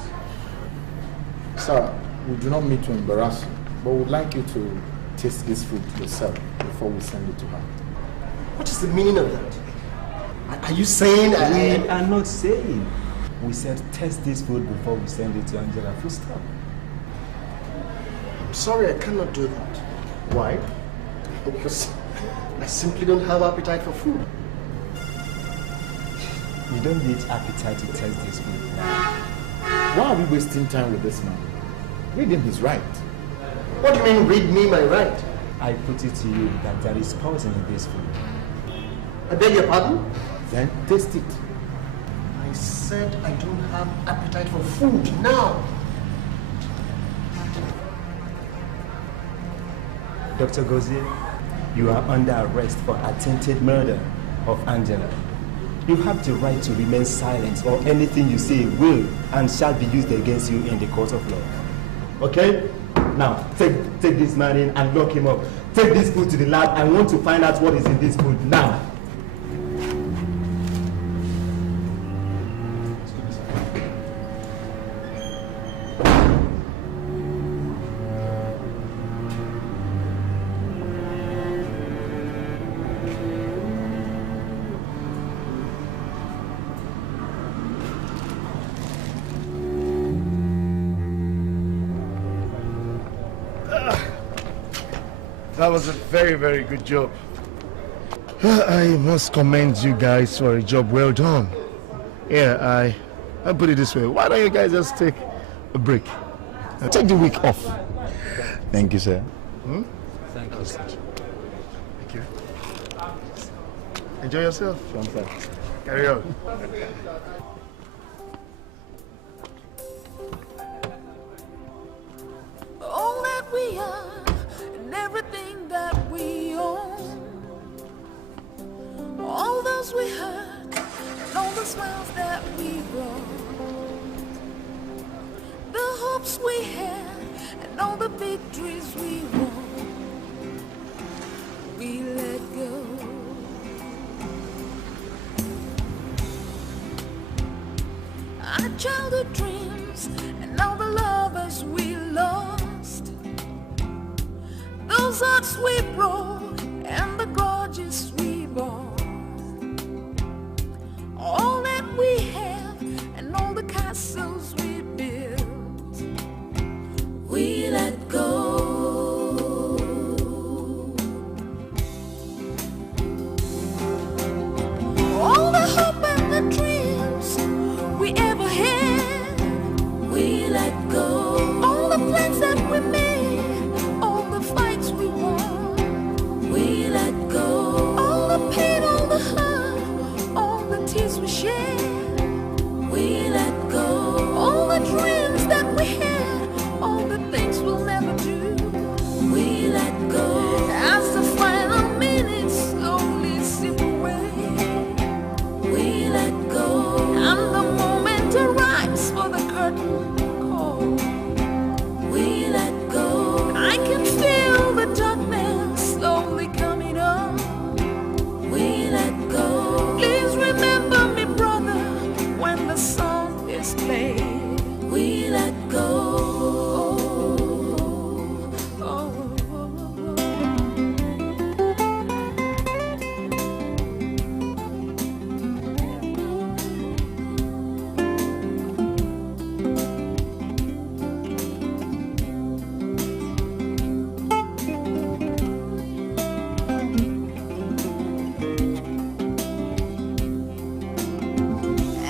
Sir, we do not mean to embarrass you, but we'd like you to taste this food yourself before we send it to her. What is the meaning of that? Are you saying We are not saying. We said test this food before we send it to Angela. Full stop. I'm sorry, I cannot do that. Why? Because I simply don't have appetite for food. You don't need appetite to test this food. Why are we wasting time with this man? Read him his right. What do you mean, read me my right? I put it to you that there is poison in this food. I beg your pardon? Then taste it. I said I don't have appetite for food now. Dr. Gozie, you are under arrest for attempted murder of Angela. You have the right to remain silent, or anything you say will and shall be used against you in the court of law. Okay? Now, take this man in and lock him up. Take this food to the lab. I want to find out what is in this food now. that was a very, very good job. I must commend you guys for a job well done. Yeah, I put it this way. Why don't you guys just take a break? Take the week off. Thank you, sir. Thank you, sir. Thank you. Enjoy yourself. Carry on. All that we are and everything that we own, all those we hurt and all the smiles that we brought, the hopes we had and all the victories we won, we let go. Our childhood dreams and all the lovers we lost, those hearts we broke and the grudges we bore, all that we have and all the castles we built, we let go. All the hope and the dreams we ever had, we let go. All the plans that we made, all the fights we won, we let go. All the pain, all the hurt, all the tears we shed, we let go. All the dreams that we had, all the things we'll never do, we let go. As the final minutes slowly slip away, we let go. And the moment arrives for the curtain call, we let go. I can feel the darkness slowly coming on, we let go. Please remember me, brother, when the song is played, we let go.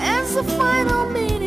As the final minute